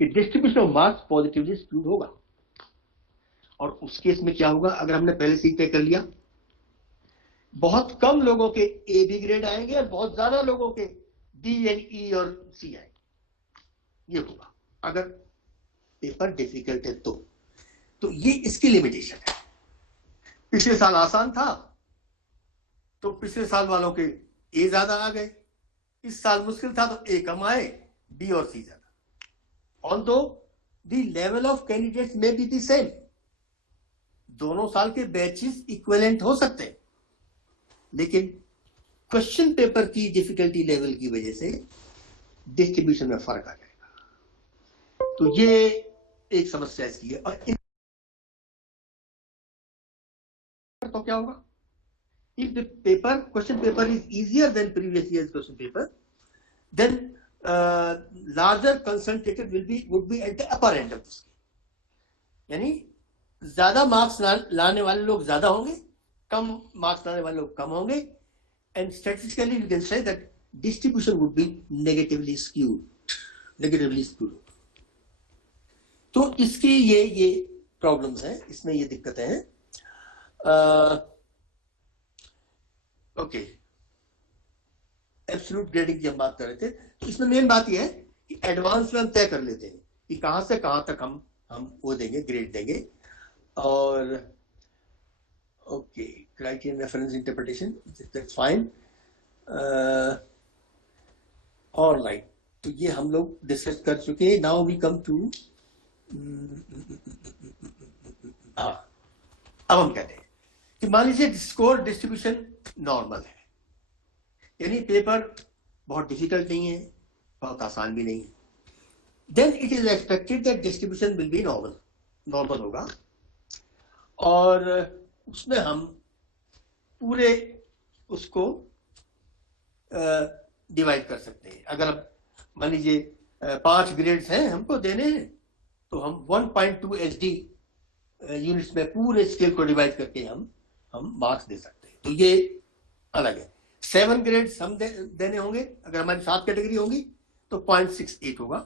कि distribution of marks positively skewed होगा. और उस केस में क्या होगा? अगर हमने पहले से ही तय कर लिया, बहुत कम लोगों के ए बी ग्रेड आएंगे और बहुत ज्यादा लोगों के डी एंड ई और सी आएंगे. ये होगा अगर पेपर डिफिकल्ट है तो ये इसकी लिमिटेशन है. पिछले साल आसान था तो पिछले साल वालों के ए ज्यादा आ गए. इस साल मुश्किल था तो ए कम आए, बी और सी ज्यादा. Although the level of candidates में बी द सेम. दोनों साल के बैचेस इक्विवेलेंट हो सकते हैं, लेकिन क्वेश्चन पेपर की डिफिकल्टी लेवल की वजह से डिस्ट्रीब्यूशन में फर्क आ जाएगा. तो ये एक समस्या इसकी है. और तो क्या होगा? If the question paper is easier than previous year's question paper, then larger concentrated would be at the upper end of the scale. यानी ज्यादा मार्क्स लाने वाले लोग ज्यादा होंगे, कम मार्क्स लाने वाले लोग कम होंगे. And statistically you can say that distribution would be negatively skewed. तो इसकी ये प्रॉब्लम्स हैं, इसमें ये दिक्कतें हैं. ओके, एब्सोल्यूट ग्रेडिंग की हम बात कर रहे थे. तो इसमें मेन बात यह है कि एडवांस में हम तय कर लेते हैं कि कहां से कहां तक हम वो देंगे, ग्रेड देंगे। और okay, criterion reference interpretation, that's fine. Alright, तो ये हम लोग डिस्कस कर चुके हैं। नाउ वी कम टू, अब हम कहते हैं कि मान लीजिए स्कोर डिस्ट्रीब्यूशन नॉर्मल है, यानी पेपर बहुत डिफिकल्ट नहीं है, बहुत आसान भी नहीं है, then it is expected that distribution will be normal होगा, और उसमें हम पूरे उसको डिवाइड कर सकते हैं। अगर अब मान लीजिए 5 ग्रेड्स हैं हमको देने हैं, तो हम 1.2 HD यूनिट्स में पूरे स्केल को डिवाइड करके हम मार्क्स दे सकते हैं। तो ये अलग है। 7 ग्रेड्स हम देने होंगे, अगर हमारी 7 कैटेगरी होंगी तो 0.68 होगा,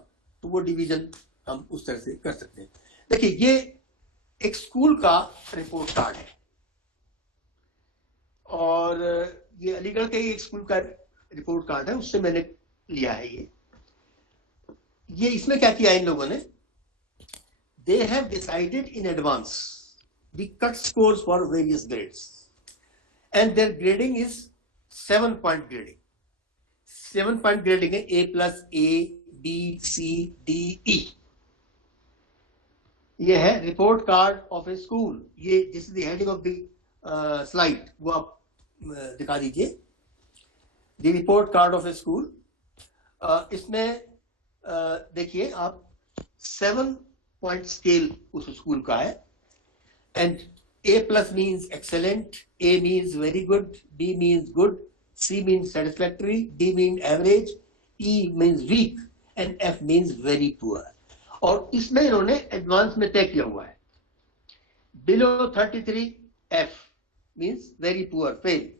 तो वो डिवीजन हम उस तरह से कर सकते हैं। देखिए, ये एक स्कूल का रिपोर्ट कार्ड है, और ये अलीगढ़ के एक स्कूल का रिपोर्ट कार्ड है, उससे मैंने लिया है। ये इसमें क्या किया इन लोगों ने, they have decided in advance the cut scores for various grades, and their grading is 7-point grading. 7-point grading है A+, A, B, C, D, E. ये है report card of a school. ये this is the heading of the slide, वो आप दिखा दीजिए, the report card of a school. इसमें देखिए आप 7-point स्केल उस स्कूल का है, and A+ means excellent, A means very good, B means good, C means satisfactory, D means average, E means weak, and F means very poor. और इसमें इन्होंने advance में तय किया हुआ है, below 33 F means very poor, fail,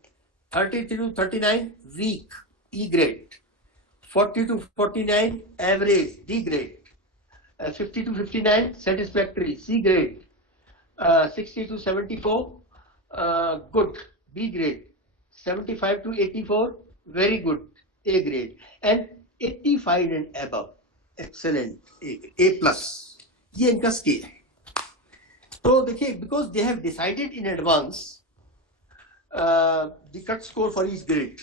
30 to 39 weak, E grade, 40 to 49 average, D grade, 50 to 59 satisfactory, C grade, 60 to 74 good, B grade, 75 to 84 very good, A grade, and 85 and above excellent, A+। ये इनका scale है। तो देखिए, because they have decided in advance the cut score for each grade,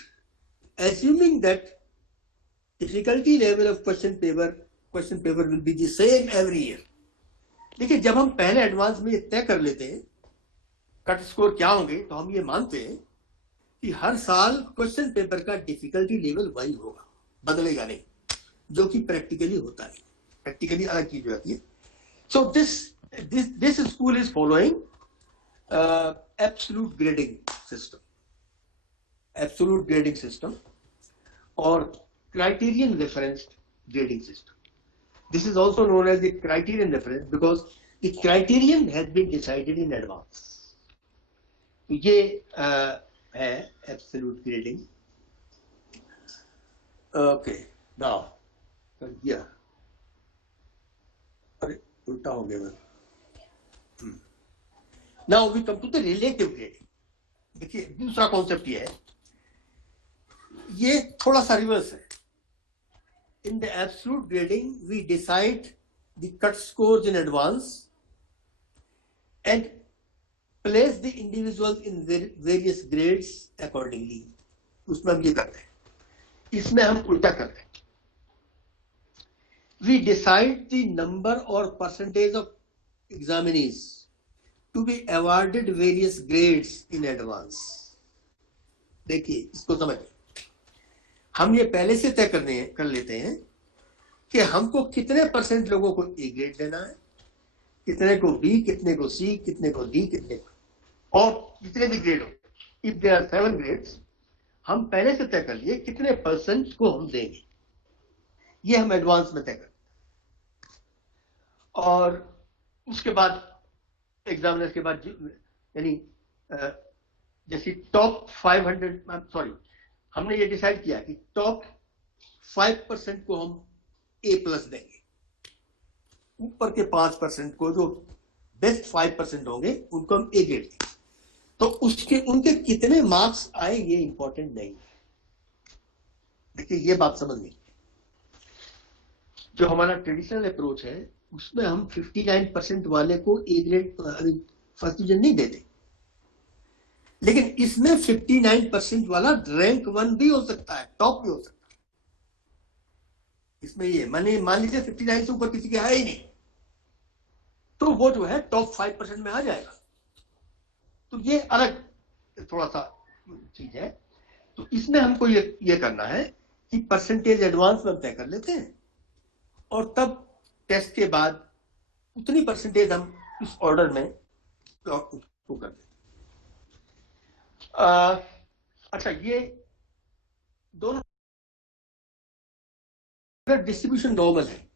assuming that difficulty level of question paper will be the same every year। देखिए, जब हम पहले advance में तय कर लेते हैं कट स्कोर क्या होंगे, तो हम ये मानते हैं कि हर साल क्वेश्चन पेपर का डिफिकल्टी लेवल वही होगा, बदलेगा नहीं, जो कि प्रैक्टिकली होता है। प्रैक्टिकली अलग चीज होती है। So this school is following absolute grading system और criterion referenced grading system. This is also known as the criterion reference because the criterion has been decided in advance. ये है absolute grading. Okay, now कर दिया, अरे उल्टा हो गया मैं। Now we come to the relative grading. देखिए, दूसरा कॉन्सेप्ट ये है, ये थोड़ा सा रिवर्स है। In the absolute grading, we decide the cut scores in advance and place the individuals in various grades accordingly. उसमें हम ये करते हैं, इसमें हम उल्टा करते हैं। We decide the number or percentage of examinees to be awarded various grades in advance. देखिए, इसको समझिए, हम ये पहले से तय कर लेते हैं कि हमको कितने % लोगों को ए ग्रेड देना है, कितने को बी, कितने को सी, कितने को डी, कितने को, और जितने भी ग्रेड हो, इफ देयर आर 7 ग्रेड्स, हम पहले से तय कर लिए कितने % को हम देंगे। ये हम एडवांस में तय करते हैं, और उसके बाद एग्जामिनर के बाद, यानी जैसे टॉप 500, सॉरी, हमने ये डिसाइड किया कि टॉप 5% को हम A+ देंगे, ऊपर के 5% को, जो बेस्ट 5% होंगे, उनको हम A ग्रेड देंगे। तो उनके कितने मार्क्स आए ये इंपॉर्टेंट नहीं है। देखिए, ये बात समझ नहीं। जो हमारा ट्रेडिशनल अप्रोच है उसमें हम 59% वाले को ए ग्रेड फर्स्ट डिवीजन नहीं देते, लेकिन इसमें 59% वाला रैंक 1 भी हो सकता है, टॉप भी हो सकता है। इसमें ये मान लीजिए 59 से ऊपर किसी के है ही नहीं, तो वो जो है टॉप 5% में आ जाएगा। तो ये अलग थोड़ा सा चीज है। तो इसमें हमको ये करना है कि परसेंटेज एडवांस में तय कर लेते हैं और तब टेस्ट के बाद उतनी परसेंटेज हम इस ऑर्डर में उसको कर देते हैं। अच्छा, ये दोनों अगर डिस्ट्रीब्यूशन नॉर्मल है,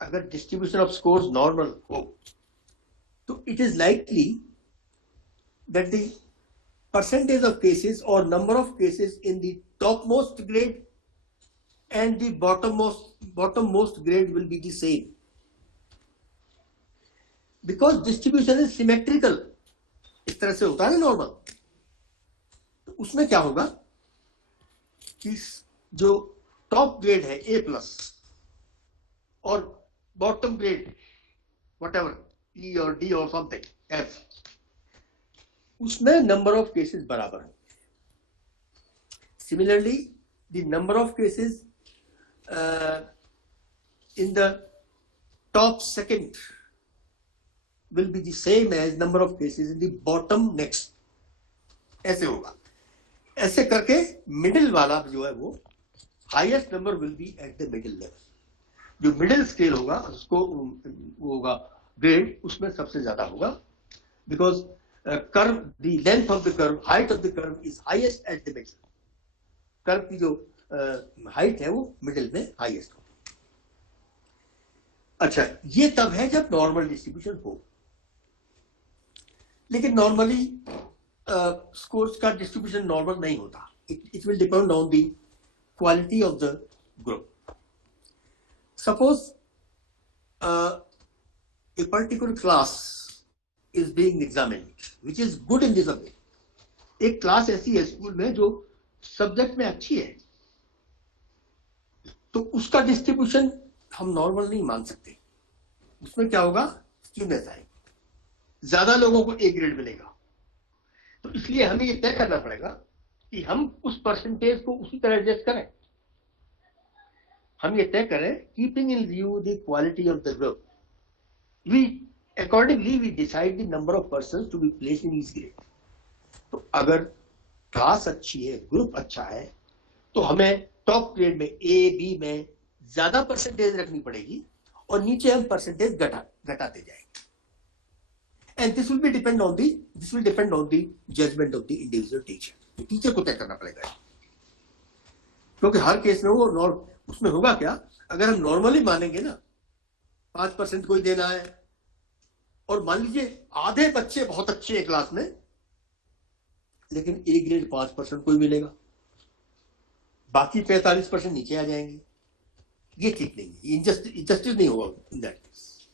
अगर डिस्ट्रीब्यूशन ऑफ स्कोर्स नॉर्मल हो, तो it is likely that the percentage of cases or number of cases in the topmost grade and the bottommost grade will be the same, because distribution is symmetrical। इस तरह से होता है ना normal. तो उसमें क्या होगा कि जो टॉप ग्रेड है A+ और बॉटम ग्रेड whatever E और D और समथिंग F, उसमें नंबर ऑफ केसेस बराबर है। Similarly the number of cases in the top second will be the same as number of cases in the bottom next. ऐसे होगा, ऐसे करके middle वाला जो है वो highest number will be at the middle level. जो मिडिल स्केल होगा उसको वो होगा ग्रेड, उसमें सबसे ज्यादा होगा, because curve, the length of the curve, height of the curve is highest at the middle। Curve की जो हाइट है वो मिडिल में हाईएस्ट होती है। अच्छा, ये तब है जब नॉर्मल डिस्ट्रीब्यूशन हो, लेकिन नॉर्मली स्कोर्स का डिस्ट्रीब्यूशन नॉर्मल नहीं होता। It will depend on the quality of the group. Suppose a particular class is being examined, which is good in this way। एक क्लास ऐसी है स्कूल में जो सब्जेक्ट में अच्छी है, तो उसका डिस्ट्रीब्यूशन हम नॉर्मल नहीं मान सकते। उसमें क्या होगा, स्क्यूनेस आएगी, ज्यादा लोगों को ए ग्रेड मिलेगा। तो इसलिए हमें ये तय करना पड़ेगा कि हम उस परसेंटेज को उसी तरह एडजस्ट करें। हम ये तय करें keeping in view the quality of the group, accordingly we decide the number of persons to be placed in each grade। तो अगर क्लास अच्छी है, ग्रुप अच्छा है, तो हमें टॉप ग्रेड में A, B में ज्यादा परसेंटेज रखनी पड़ेगी और नीचे हम परसेंटेज घटाते जाएंगे। And this will depend on the judgement of the individual teacher. Teacher को तय करना पड़ेगा, क्योंकि हर केस में वो उसमें होगा क्या, अगर हम नॉर्मली मानेंगे ना 5% कोई देना है, और मान लीजिए आधे बच्चे बहुत अच्छे हैं क्लास में, लेकिन ए ग्रेड 5% कोई मिलेगा, बाकी 45% नीचे आ जाएंगे। ये ठीक नहीं है, इंजस्टिस नहीं होगा इन दैट केस।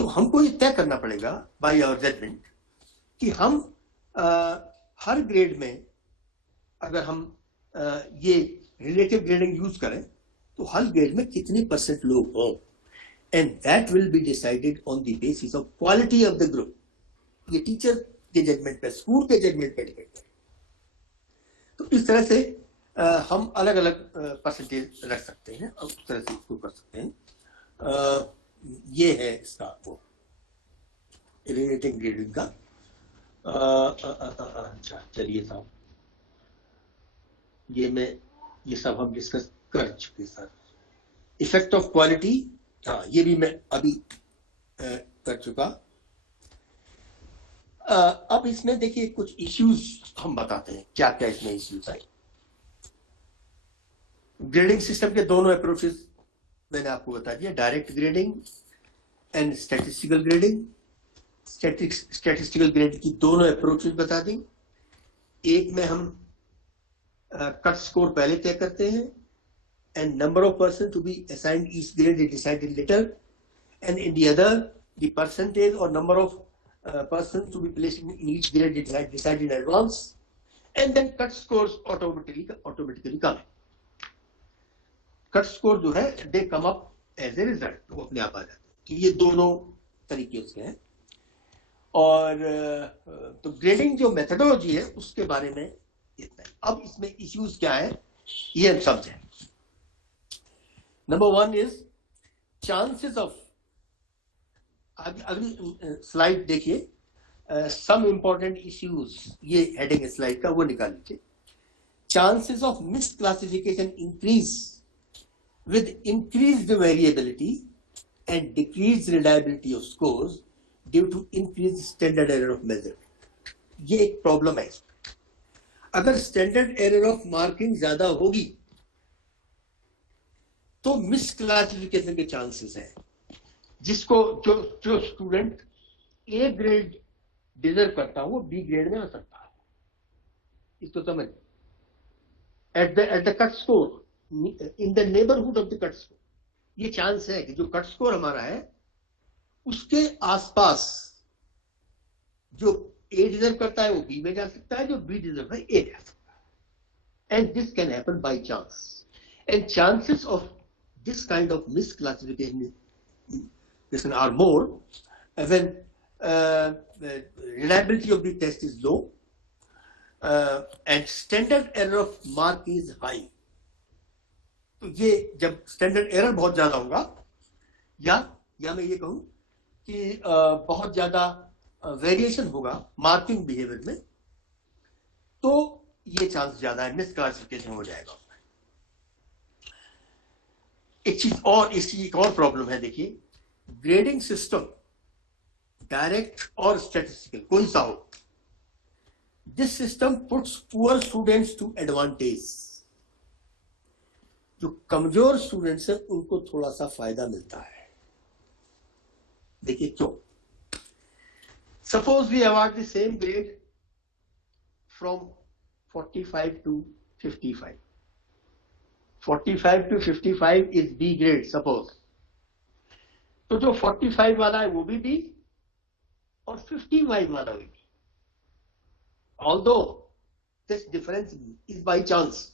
तो हमको ये तय करना पड़ेगा बाय आवर जजमेंट कि हम हर ग्रेड में अगर हम ये रिलेटिव ग्रेडिंग यूज करें तो हर ग्रेड में कितने % लोग हों, and that will be decided on the basis of quality of the group। ये टीचर के जजमेंट पे, स्कूल के जजमेंट पे डिपेंड है। तो इस तरह से हम अलग अलग परसेंटेज रख सकते हैं और उस तरह से इसको कर सकते हैं। ये है इसका वो रिलेटिव ग्रेडिंग का। अच्छा, चलिए साहब, ये सब हम डिस्कस कर चुके सर। इफेक्ट ऑफ क्वालिटी, हाँ, ये भी मैं अभी कर चुका। अब इसमें देखिए कुछ इश्यूज हम बताते हैं, क्या क्या इसमें इश्यूज आए। ग्रेडिंग सिस्टम के दोनों अप्रोचेस मैंने आपको बता दिया, direct grading and statistical grading. Statistical grade की दोनों अप्रोचेस बता दी। एक में हम कट स्कोर पहले तय करते हैं, and number of persons to be assigned each grade is decided later, and in the other the percentage or number of persons to be placed in each grade is decided in advance, and then cut scores automatically come। cut score जो है they come up as a result वो अपने आप आ जाते हैं। तो ये दोनों तरीके उसके हैं। और तो ग्रेडिंग जो मेथडोलॉजी है उसके बारे में इतना है। अब इसमें इश्यूज क्या है ये हम समझें। नंबर 1 इज चांसेस ऑफ, अगली स्लाइड देखिए, सम इंपॉर्टेंट इश्यूज, ये हेडिंग स्लाइड का वो निकाल लीजिए। Chances of misclassification increase with increased variability and decreased reliability of scores due to increased standard error of measurement। ये एक प्रॉब्लम है। अगर स्टैंडर्ड एरर ऑफ मार्किंग ज्यादा होगी तो मिसक्लासिफिकेशन के चांसेस हैं, जिसको जो स्टूडेंट ए ग्रेड डिजर्व करता है वो बी ग्रेड में आ सकता है। इसको समझ, at the cut score, in the neighbourhood of the cut score, ये चांस है कि जो कट स्कोर हमारा है उसके आसपास जो ए डिजर्व करता है वो बी में जा सकता है, जो बी डिजर्व है ए जा सकता है। And this can happen by chance, and chances of this kind of misclassification are more when reliability of the test is low and standard error of mark is high। तो ये जब standard error बहुत ज्यादा होगा, या मैं ये कहूं कि बहुत ज्यादा वेरिएशन होगा मार्किंग बिहेवियर में, तो ये चांस ज्यादा है मिसक्लासिफिकेशन हो जाएगा। एक चीज और, इसकी एक और प्रॉब्लम है। देखिए, ग्रेडिंग सिस्टम डायरेक्ट और स्टैटिस्टिकल कोई सा हो, this system puts poor students to advantage. जो कमजोर स्टूडेंट्स हैं उनको थोड़ा सा फायदा मिलता है। देखिए क्यों। Suppose we award the same grade from 45 to 55, 45 to 55 is B grade suppose. तो जो 45 वाला है वो भी बी और 55 वाला भी B, although this difference is by chance.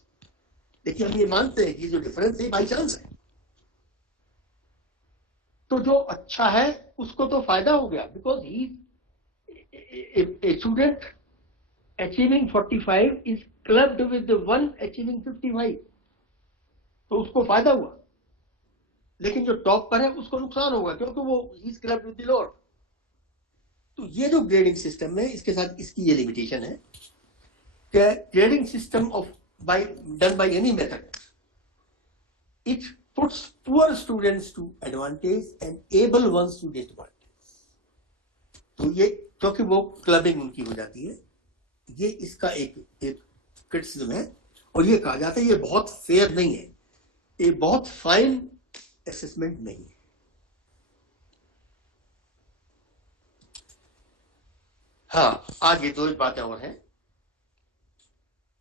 देखिए, हम ये मानते हैं कि जो डिफरेंस है बाई चांस है, तो जो अच्छा है उसको तो फायदा हो गया, because he a student achieving 45 is clubbed with the one achieving 55, तो उसको फायदा हुआ। लेकिन जो टॉप पर है उसको नुकसान होगा, क्योंकि वो he is clubbed with the lower. तो ये जो ग्रेडिंग सिस्टम है इसके साथ इसकी ये लिमिटेशन है कि grading system of done by any method, it puts poor students to advantage and able ones to disadvantage। तो ये क्योंकि वो क्लबिंग उनकी हो जाती है, ये इसका एक क्रिटिसिज्म है। और ये कहा जाता है ये बहुत फेयर नहीं है, ये बहुत फाइन असेसमेंट नहीं है। हाँ, आगे दो बातें और हैं।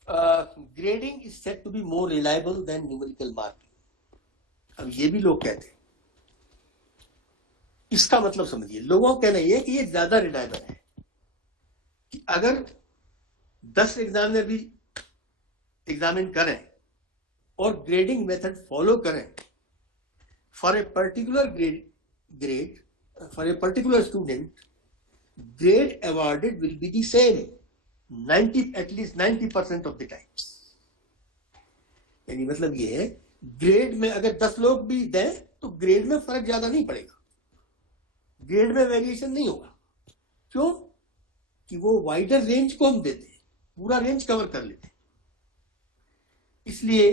Grading is said to be more reliable than numerical marking. अब ये भी लोग कहते हैं, इसका मतलब समझिए, लोगों का कहना यह है कि ये ज्यादा रिलायबल है कि अगर 10 एग्जामिनर भी एग्जामिन करें और ग्रेडिंग मेथड फॉलो करें for a particular grade for a particular student, grade awarded will be the same at least 90% of the times। यानी मतलब ये है, ग्रेड में अगर 10 लोग भी दें तो ग्रेड में फर्क ज्यादा नहीं पड़ेगा, ग्रेड में वेरिएशन नहीं होगा। क्यों? कि वो वाइडर रेंज को हम देते हैं, पूरा रेंज कवर कर लेते हैं। इसलिए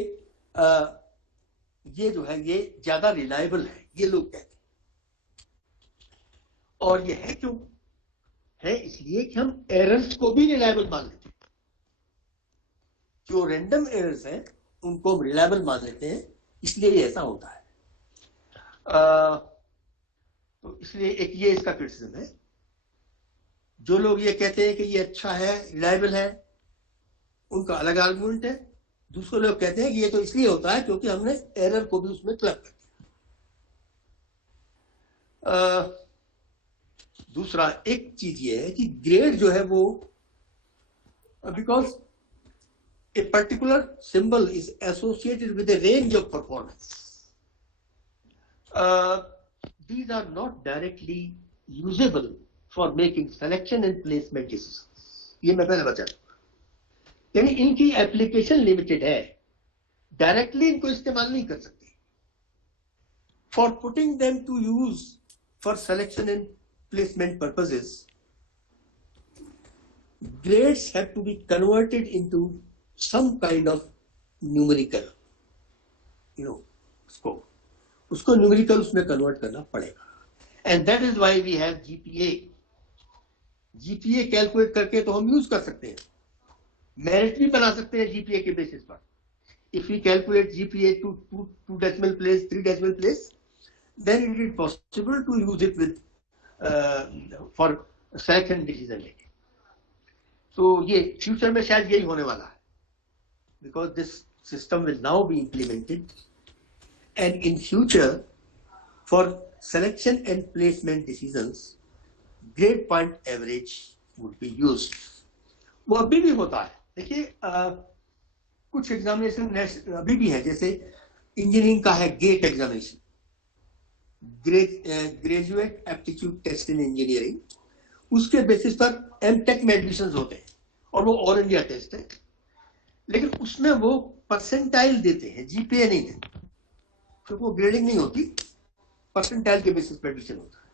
ये जो है ये ज्यादा रिलायबल है, ये लोग कहते हैं। और ये है क्यों है? इसलिए कि हम एरर्स को भी रिलायबल मान लेते हैं। जो रैंडम एरर्स हैं उनको हम रिलायबल मान लेते हैं, इसलिए ये ऐसा होता है। तो इसलिए एक ये इसका क्रिटिसिज्म है। जो लोग ये कहते हैं कि ये अच्छा है, रिलायबल है, उनका अलग आर्गुमेंट है। दूसरे लोग कहते हैं कि ये तो इसलिए होता है क्योंकि हमने एरर को भी उसमें क्लब कर दिया। दूसरा एक चीज ये है कि ग्रेड जो है वो because a particular symbol is associated with A range of performance. these are not directly usable for making selection and placement decisions. ये मैं पहले बता दूं, यानी इनकी एप्लीकेशन लिमिटेड है, डायरेक्टली इनको इस्तेमाल नहीं कर सकते. For putting them to use for selection and placement purposes, grades have to be converted into some kind of numerical, उसको न्यूमेरिकल उसमें कन्वर्ट करना पड़ेगा. And that is why we have GPA. GPA calculate करके तो हम use कर सकते हैं, मेरिट भी बना सकते हैं जीपीए के बेसिस पर. If we calculate GPA to decimal place, 3 decimal place, then it is possible to use it with for selection decision making. So ये फ्यूचर में शायद यही होने वाला है, because this system will now be implemented, and in future for selection and placement decisions grade point average would be used. वो अभी भी होता है. देखिए कुछ एग्जामिनेशन अभी भी है, जैसे इंजीनियरिंग का है GATE examination, graduate aptitude test in engineering. उसके बेसिस पर एमटेक में एडमिशन होते हैं और वो ऑल इंडिया टेस्ट है, लेकिन उसमें वो परसेंटाइल देते हैं, जीपीए नहीं देते. तो वो ग्रेडिंग नहीं होती, परसेंटाइल के बेसिस पर एडमिशन होता है.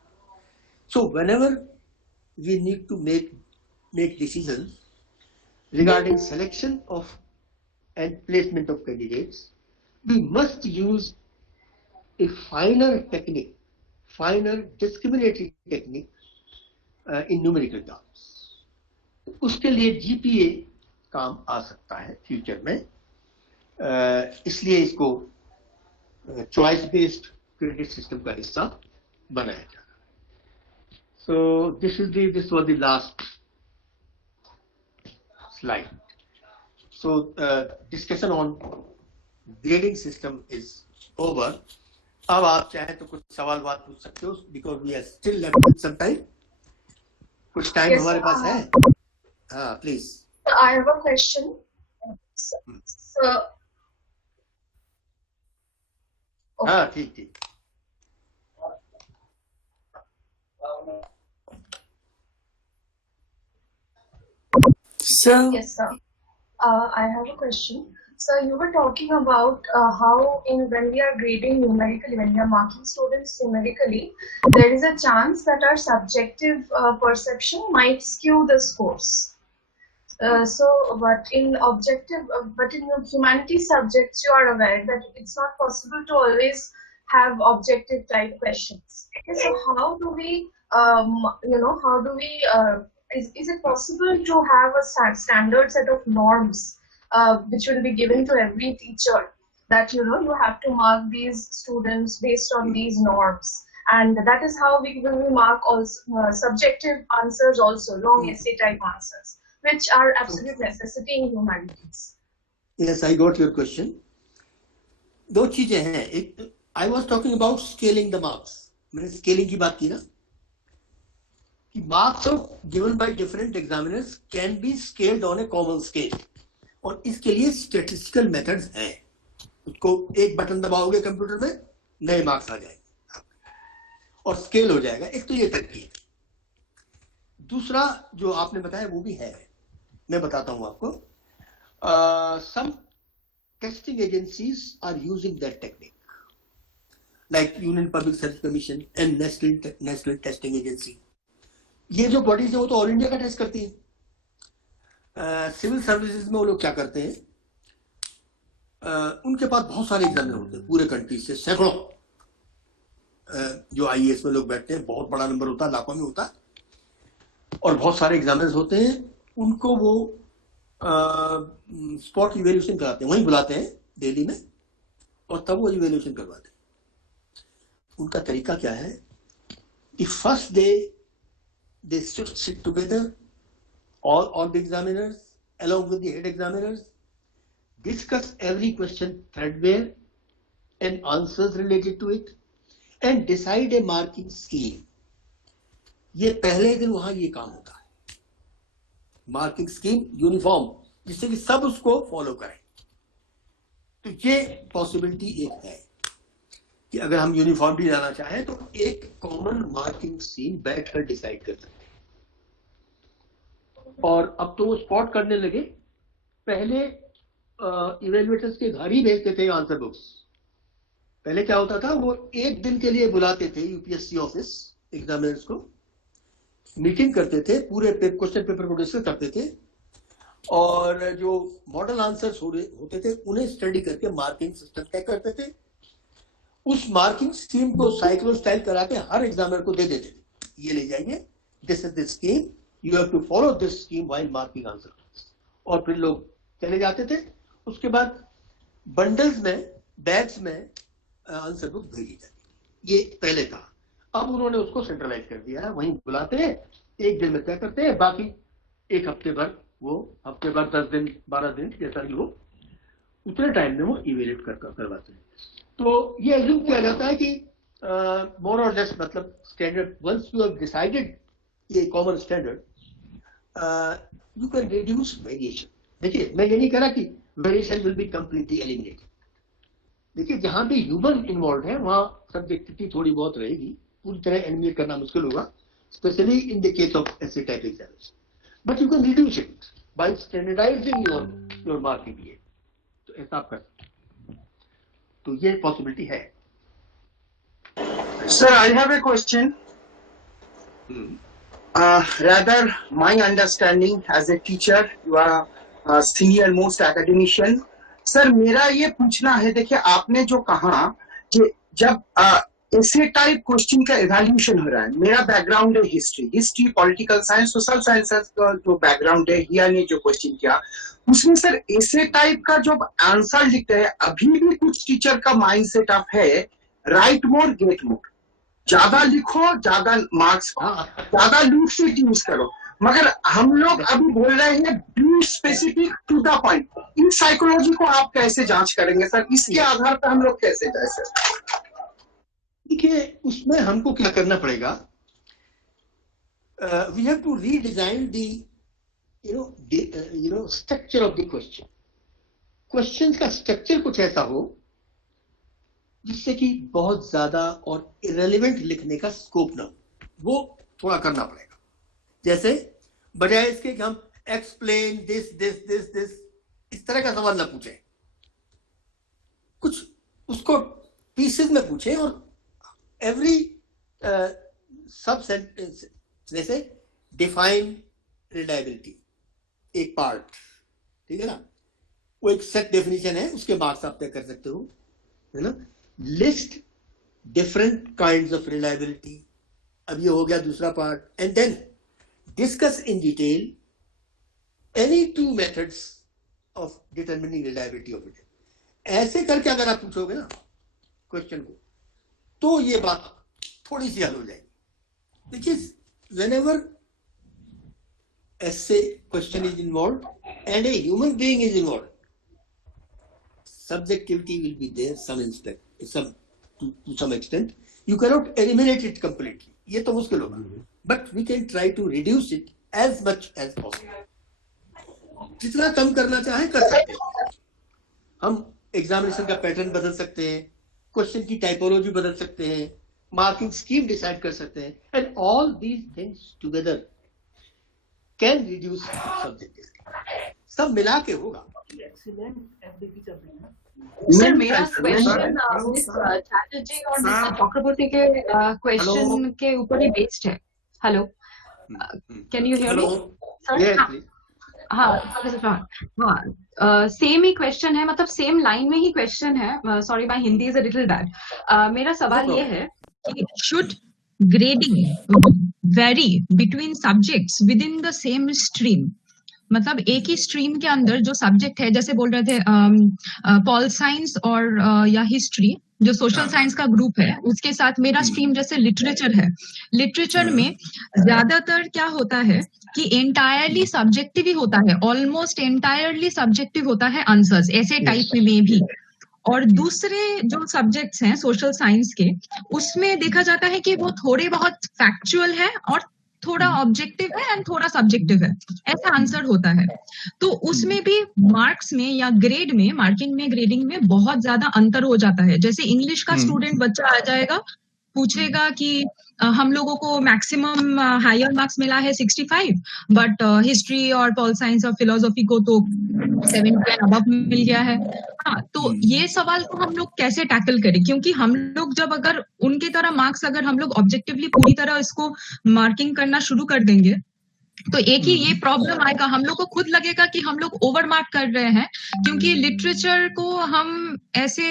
So whenever we need to make decision regarding selection of and placement of candidates, we must use a finer technique, finer discriminatory technique in numerical terms. उसके लिए जीपीए काम आ सकता है फ्यूचर में, इसलिए इसको चॉइस बेस्ड क्रेडिट सिस्टम का हिस्सा बनाया जा रहा है. So this was the last slide. So discussion on grading system is over. अब आप चाहें तो कुछ सवाल बात पूछ सकते हो, because we are still left with some time. कुछ टाइम हमारे पास है. हाँ, please. I have a question. So, हाँ, ठीक. Sir, yes, sir. I have a question. So you were talking about how when we are grading numerically, when we are marking students numerically, there is a chance that our subjective perception might skew the scores. But in humanities subjects, you are aware that it's not possible to always have objective type questions. So how do we, is it possible to have a standard set of norms which will be given to every teacher, that you have to mark these students based on these norms, and that is how we will mark also subjective answers, also long essay type answers, which are absolute necessity in humanities. Yes, I got your question. दो चीजें हैं. एक, I was talking about scaling the marks. मैंने scaling की बात की ना, कि marks given by different examiners can be scaled on a common scale, और इसके लिए statistical methods हैं. उसको एक बटन दबाओगे कंप्यूटर में, नए मार्क्स आ जाएंगे और स्केल हो जाएगा. एक तो ये तरीका है. दूसरा जो आपने बताया वो भी है, मैं बताता हूं आपको. Some testing agencies are using that technique, like Union Public Service Commission and National Testing Agency. ये जो बॉडीज है वो तो ऑल इंडिया का टेस्ट करती है. सिविल सर्विसेज में वो लोग क्या करते हैं, उनके पास बहुत सारे एग्जामिनर होते हैं पूरे कंट्री से, सैकड़ों जो आईएएस में लोग बैठते हैं, बहुत बड़ा नंबर होता है, लाखों में होता है, और बहुत सारे एग्जामिनर्स होते हैं. उनको वो स्पॉट इवेल्यूशन कराते हैं, वहीं बुलाते हैं दिल्ली में, और तब वो इवेल्यूशन करवाते हैं. उनका तरीका क्या है, कि first day they should sit together, all the examiners along with the head examiners, discuss every question threadbare and answers related to it, and decide a marking scheme. ये पहले दिन वहां ये काम होता है, मार्किंग स्कीम यूनिफॉर्म, जिससे कि सब उसको फॉलो करें. तो ये पॉसिबिलिटी एक है. कि अगर हम यूनिफॉर्मिटी लाना चाहें तो एक कॉमन मार्किंग स्कीम बैठकर डिसाइड कर सकते हैं। और अब तो वो स्पॉट करने लगे, पहले इवेल्युएटर्स के घर ही भेजते थे आंसर बुक्स। पहले क्या होता था, वो एक दिन के लिए बुलाते थे यूपीएससी ऑफिस एग्जामिनर्स को, मीटिंग करते थे, पूरे क्वेश्चन पेपर को डिस्कस करते थे, और जो मॉडल आंसर्स होते थे उन्हें स्टडी करके मार्किंग सिस्टम तय करते थे। उस मार्किंग स्कीम को साइक्लो स्टाइल करा के हर एग्जामिनर को दे देते थे, ये ले जाइए, this is the scheme, you have to follow this scheme while marking answer. और फिर लोग चले जाते थे। उसके बाद बंडल्स में, बैग्स में आंसर बुक भेजी जाती, ये पहले था। अब उन्होंने उसको सेंट्रलाइज कर दिया है, वहीं बुलाते हैं, एक दिन में तय करते हैं, बाकी एक हफ्ते भर, वो हफ्ते भर 10 दिन 12 दिन जैसा भी हो, उतने टाइम में वो इवेल्युएट करवाते हैं। तो ये एज्यूम किया जाता है कि मोर और लेस, मतलब standard, once you have decided ये common standard, you can reduce variation. देखिए, मैं ये नहीं कह रहा कि variation will be completely eliminated. देखिए, जहां भी ह्यूमन इन्वॉल्व है वहां सब्जेक्टिविटी थोड़ी बहुत रहेगी, पूरी तरह एलिमिनेट करना मुश्किल होगा, specially in the case of ऐसे type exams, but you can reduce it by standardising your marking. तो ऐसा आप कर सकते हैं, तो ये पॉसिबिलिटी है। Sir, I have a question. Rather, my understanding as a teacher, you are a senior most academician. Sir, मेरा ये पूछना है, देखिए आपने जो कहा कि जब ऐसे टाइप क्वेश्चन का इवैल्यूएशन हो रहा है, मेरा बैकग्राउंड है history, political science, social sciences का जो बैकग्राउंड है, हिया ने जो क्वेश्चन किया उसमें सर ऐसे टाइप का जब आंसर लिखते हैं, अभी भी कुछ टीचर का माइंड सेटअप है राइट मोर गेट मोर, ज्यादा लिखो ज्यादा मार्क्स, ज्यादा लूट सीट यूज करो, मगर हम लोग अभी बोल रहे हैं be specific to the point. इन साइकोलॉजी को आप कैसे जांच करेंगे सर, इसके आधार पर हम लोग कैसे जाए सर? देखिए, उसमें हमको क्या करना पड़ेगा, we have to redesign the structure of the question. Question का स्ट्रक्चर कुछ ऐसा हो जिससे कि बहुत ज्यादा और इरेलीवेंट लिखने का स्कोप ना हो, वो थोड़ा करना पड़ेगा। जैसे बजाय इसके कि हम explain this this this this, इस तरह का सवाल ना पूछें, कुछ उसको पीसेस में पूछें, और एवरी सब सेंटेंस, जैसे डिफाइन रिलायबिलिटी, एक पार्ट, ठीक है ना, वो एक सेट डेफिनेशन है, उसके मार्क्स आप तय कर सकते हो, है ना। List different kinds of reliability, अब ये हो गया दूसरा part, and then discuss in detail any two methods of determining reliability of it. ऐसे करके अगर आप पूछोगे ना क्वेश्चन को, तो ये बात थोड़ी सी हल हो जाएगी। देखिए, whenever essay question is involved and a human being is involved, subjectivity will be there to some extent. You cannot eliminate it completely. ये तो मुश्किल होगा, but we can try to reduce it as much as possible. जितना कम करना चाहे कर सकते हैं। हम एग्जामिनेशन का पैटर्न बदल सकते हैं, क्वेश्चन की टाइपोलॉजी बदल सकते हैं, मार्किंग स्कीम डिसाइड कर सकते हैं, and all these things together can reduce subjectivity. सब मिला के होगा। सर, मेरा क्वेश्चन मिस चैटर्जी और मिस्टर चक्रवर्ती के क्वेश्चन के ऊपर ही बेस्ड है। Hello, can you hear me? हाँ, सेम ही क्वेश्चन है, मतलब सेम लाइन में ही क्वेश्चन है। Sorry, my Hindi is a little bad. मेरा सवाल ये है कि should grading very between subjects with in the same stream, मतलब एक ही स्ट्रीम के अंदर जो सब्जेक्ट है, जैसे बोल रहे थे पॉल साइंस और या हिस्ट्री, जो सोशल साइंस का ग्रुप है, उसके साथ मेरा स्ट्रीम जैसे लिटरेचर है, लिटरेचर में ज्यादातर क्या होता है कि एंटायरली सब्जेक्टिव ही होता है, ऑलमोस्ट एंटायरली सब्जेक्टिव होता है आंसर्स, ऐसे टाइप में भी। और दूसरे जो सब्जेक्ट्स हैं सोशल साइंस के, उसमें देखा जाता है कि वो थोड़े बहुत फैक्चुअल है और थोड़ा ऑब्जेक्टिव है एंड थोड़ा सब्जेक्टिव है, ऐसा आंसर होता है। तो उसमें भी मार्क्स में या ग्रेड में, मार्किंग में, ग्रेडिंग में बहुत ज्यादा अंतर हो जाता है। जैसे इंग्लिश का स्टूडेंट बच्चा आ जाएगा, पूछेगा कि हम लोगों को मैक्सिमम हायर मार्क्स मिला है 65, बट हिस्ट्री और पॉल साइंस और फिलोसॉफी को तो 70 एंड अबव मिल गया है। हाँ, तो ये सवाल को हम लोग कैसे टैकल करें, क्योंकि हम लोग जब अगर उनके तरह मार्क्स अगर हम लोग ऑब्जेक्टिवली पूरी तरह इसको मार्किंग करना शुरू कर देंगे तो एक ही ये प्रॉब्लम आएगा, हम लोग को खुद लगेगा कि हम लोग ओवर मार्क कर रहे हैं, क्योंकि लिटरेचर को हम ऐसे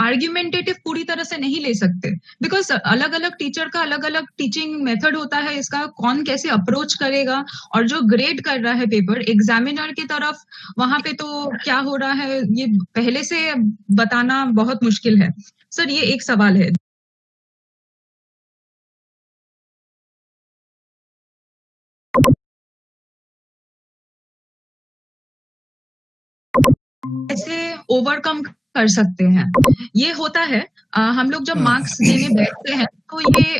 आर्ग्यूमेंटेटिव पूरी तरह से नहीं ले सकते, बिकॉज अलग अलग टीचर का अलग अलग टीचिंग मेथड होता है, इसका कौन कैसे अप्रोच करेगा। और जो ग्रेड कर रहा है पेपर, एग्जामिनर की तरफ वहां पे तो क्या हो रहा है ये पहले से बताना बहुत मुश्किल है। सर, ये एक सवाल है। कैसे ओवरकम कर सकते हैं, ये होता है हम लोग जब मार्क्स देने बैठते हैं तो ये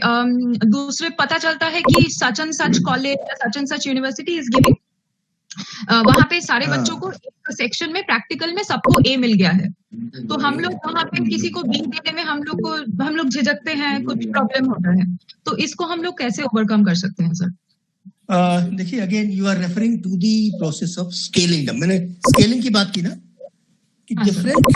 दूसरे पता चलता है कि सच एंड सच कॉलेज या such and such university is giving, वहां पे सारे बच्चों को एक सेक्शन में प्रैक्टिकल में सबको ए मिल गया है, तो हम लोग वहां पे किसी को बी देने में हम लोग झिझकते हैं, कुछ प्रॉब्लम होता है। तो इसको हम लोग कैसे ओवरकम कर सकते हैं सर? देखिए, again you are referring to the process of scaling. मैंने स्केलिंग की बात की ना, कि डिफरेंट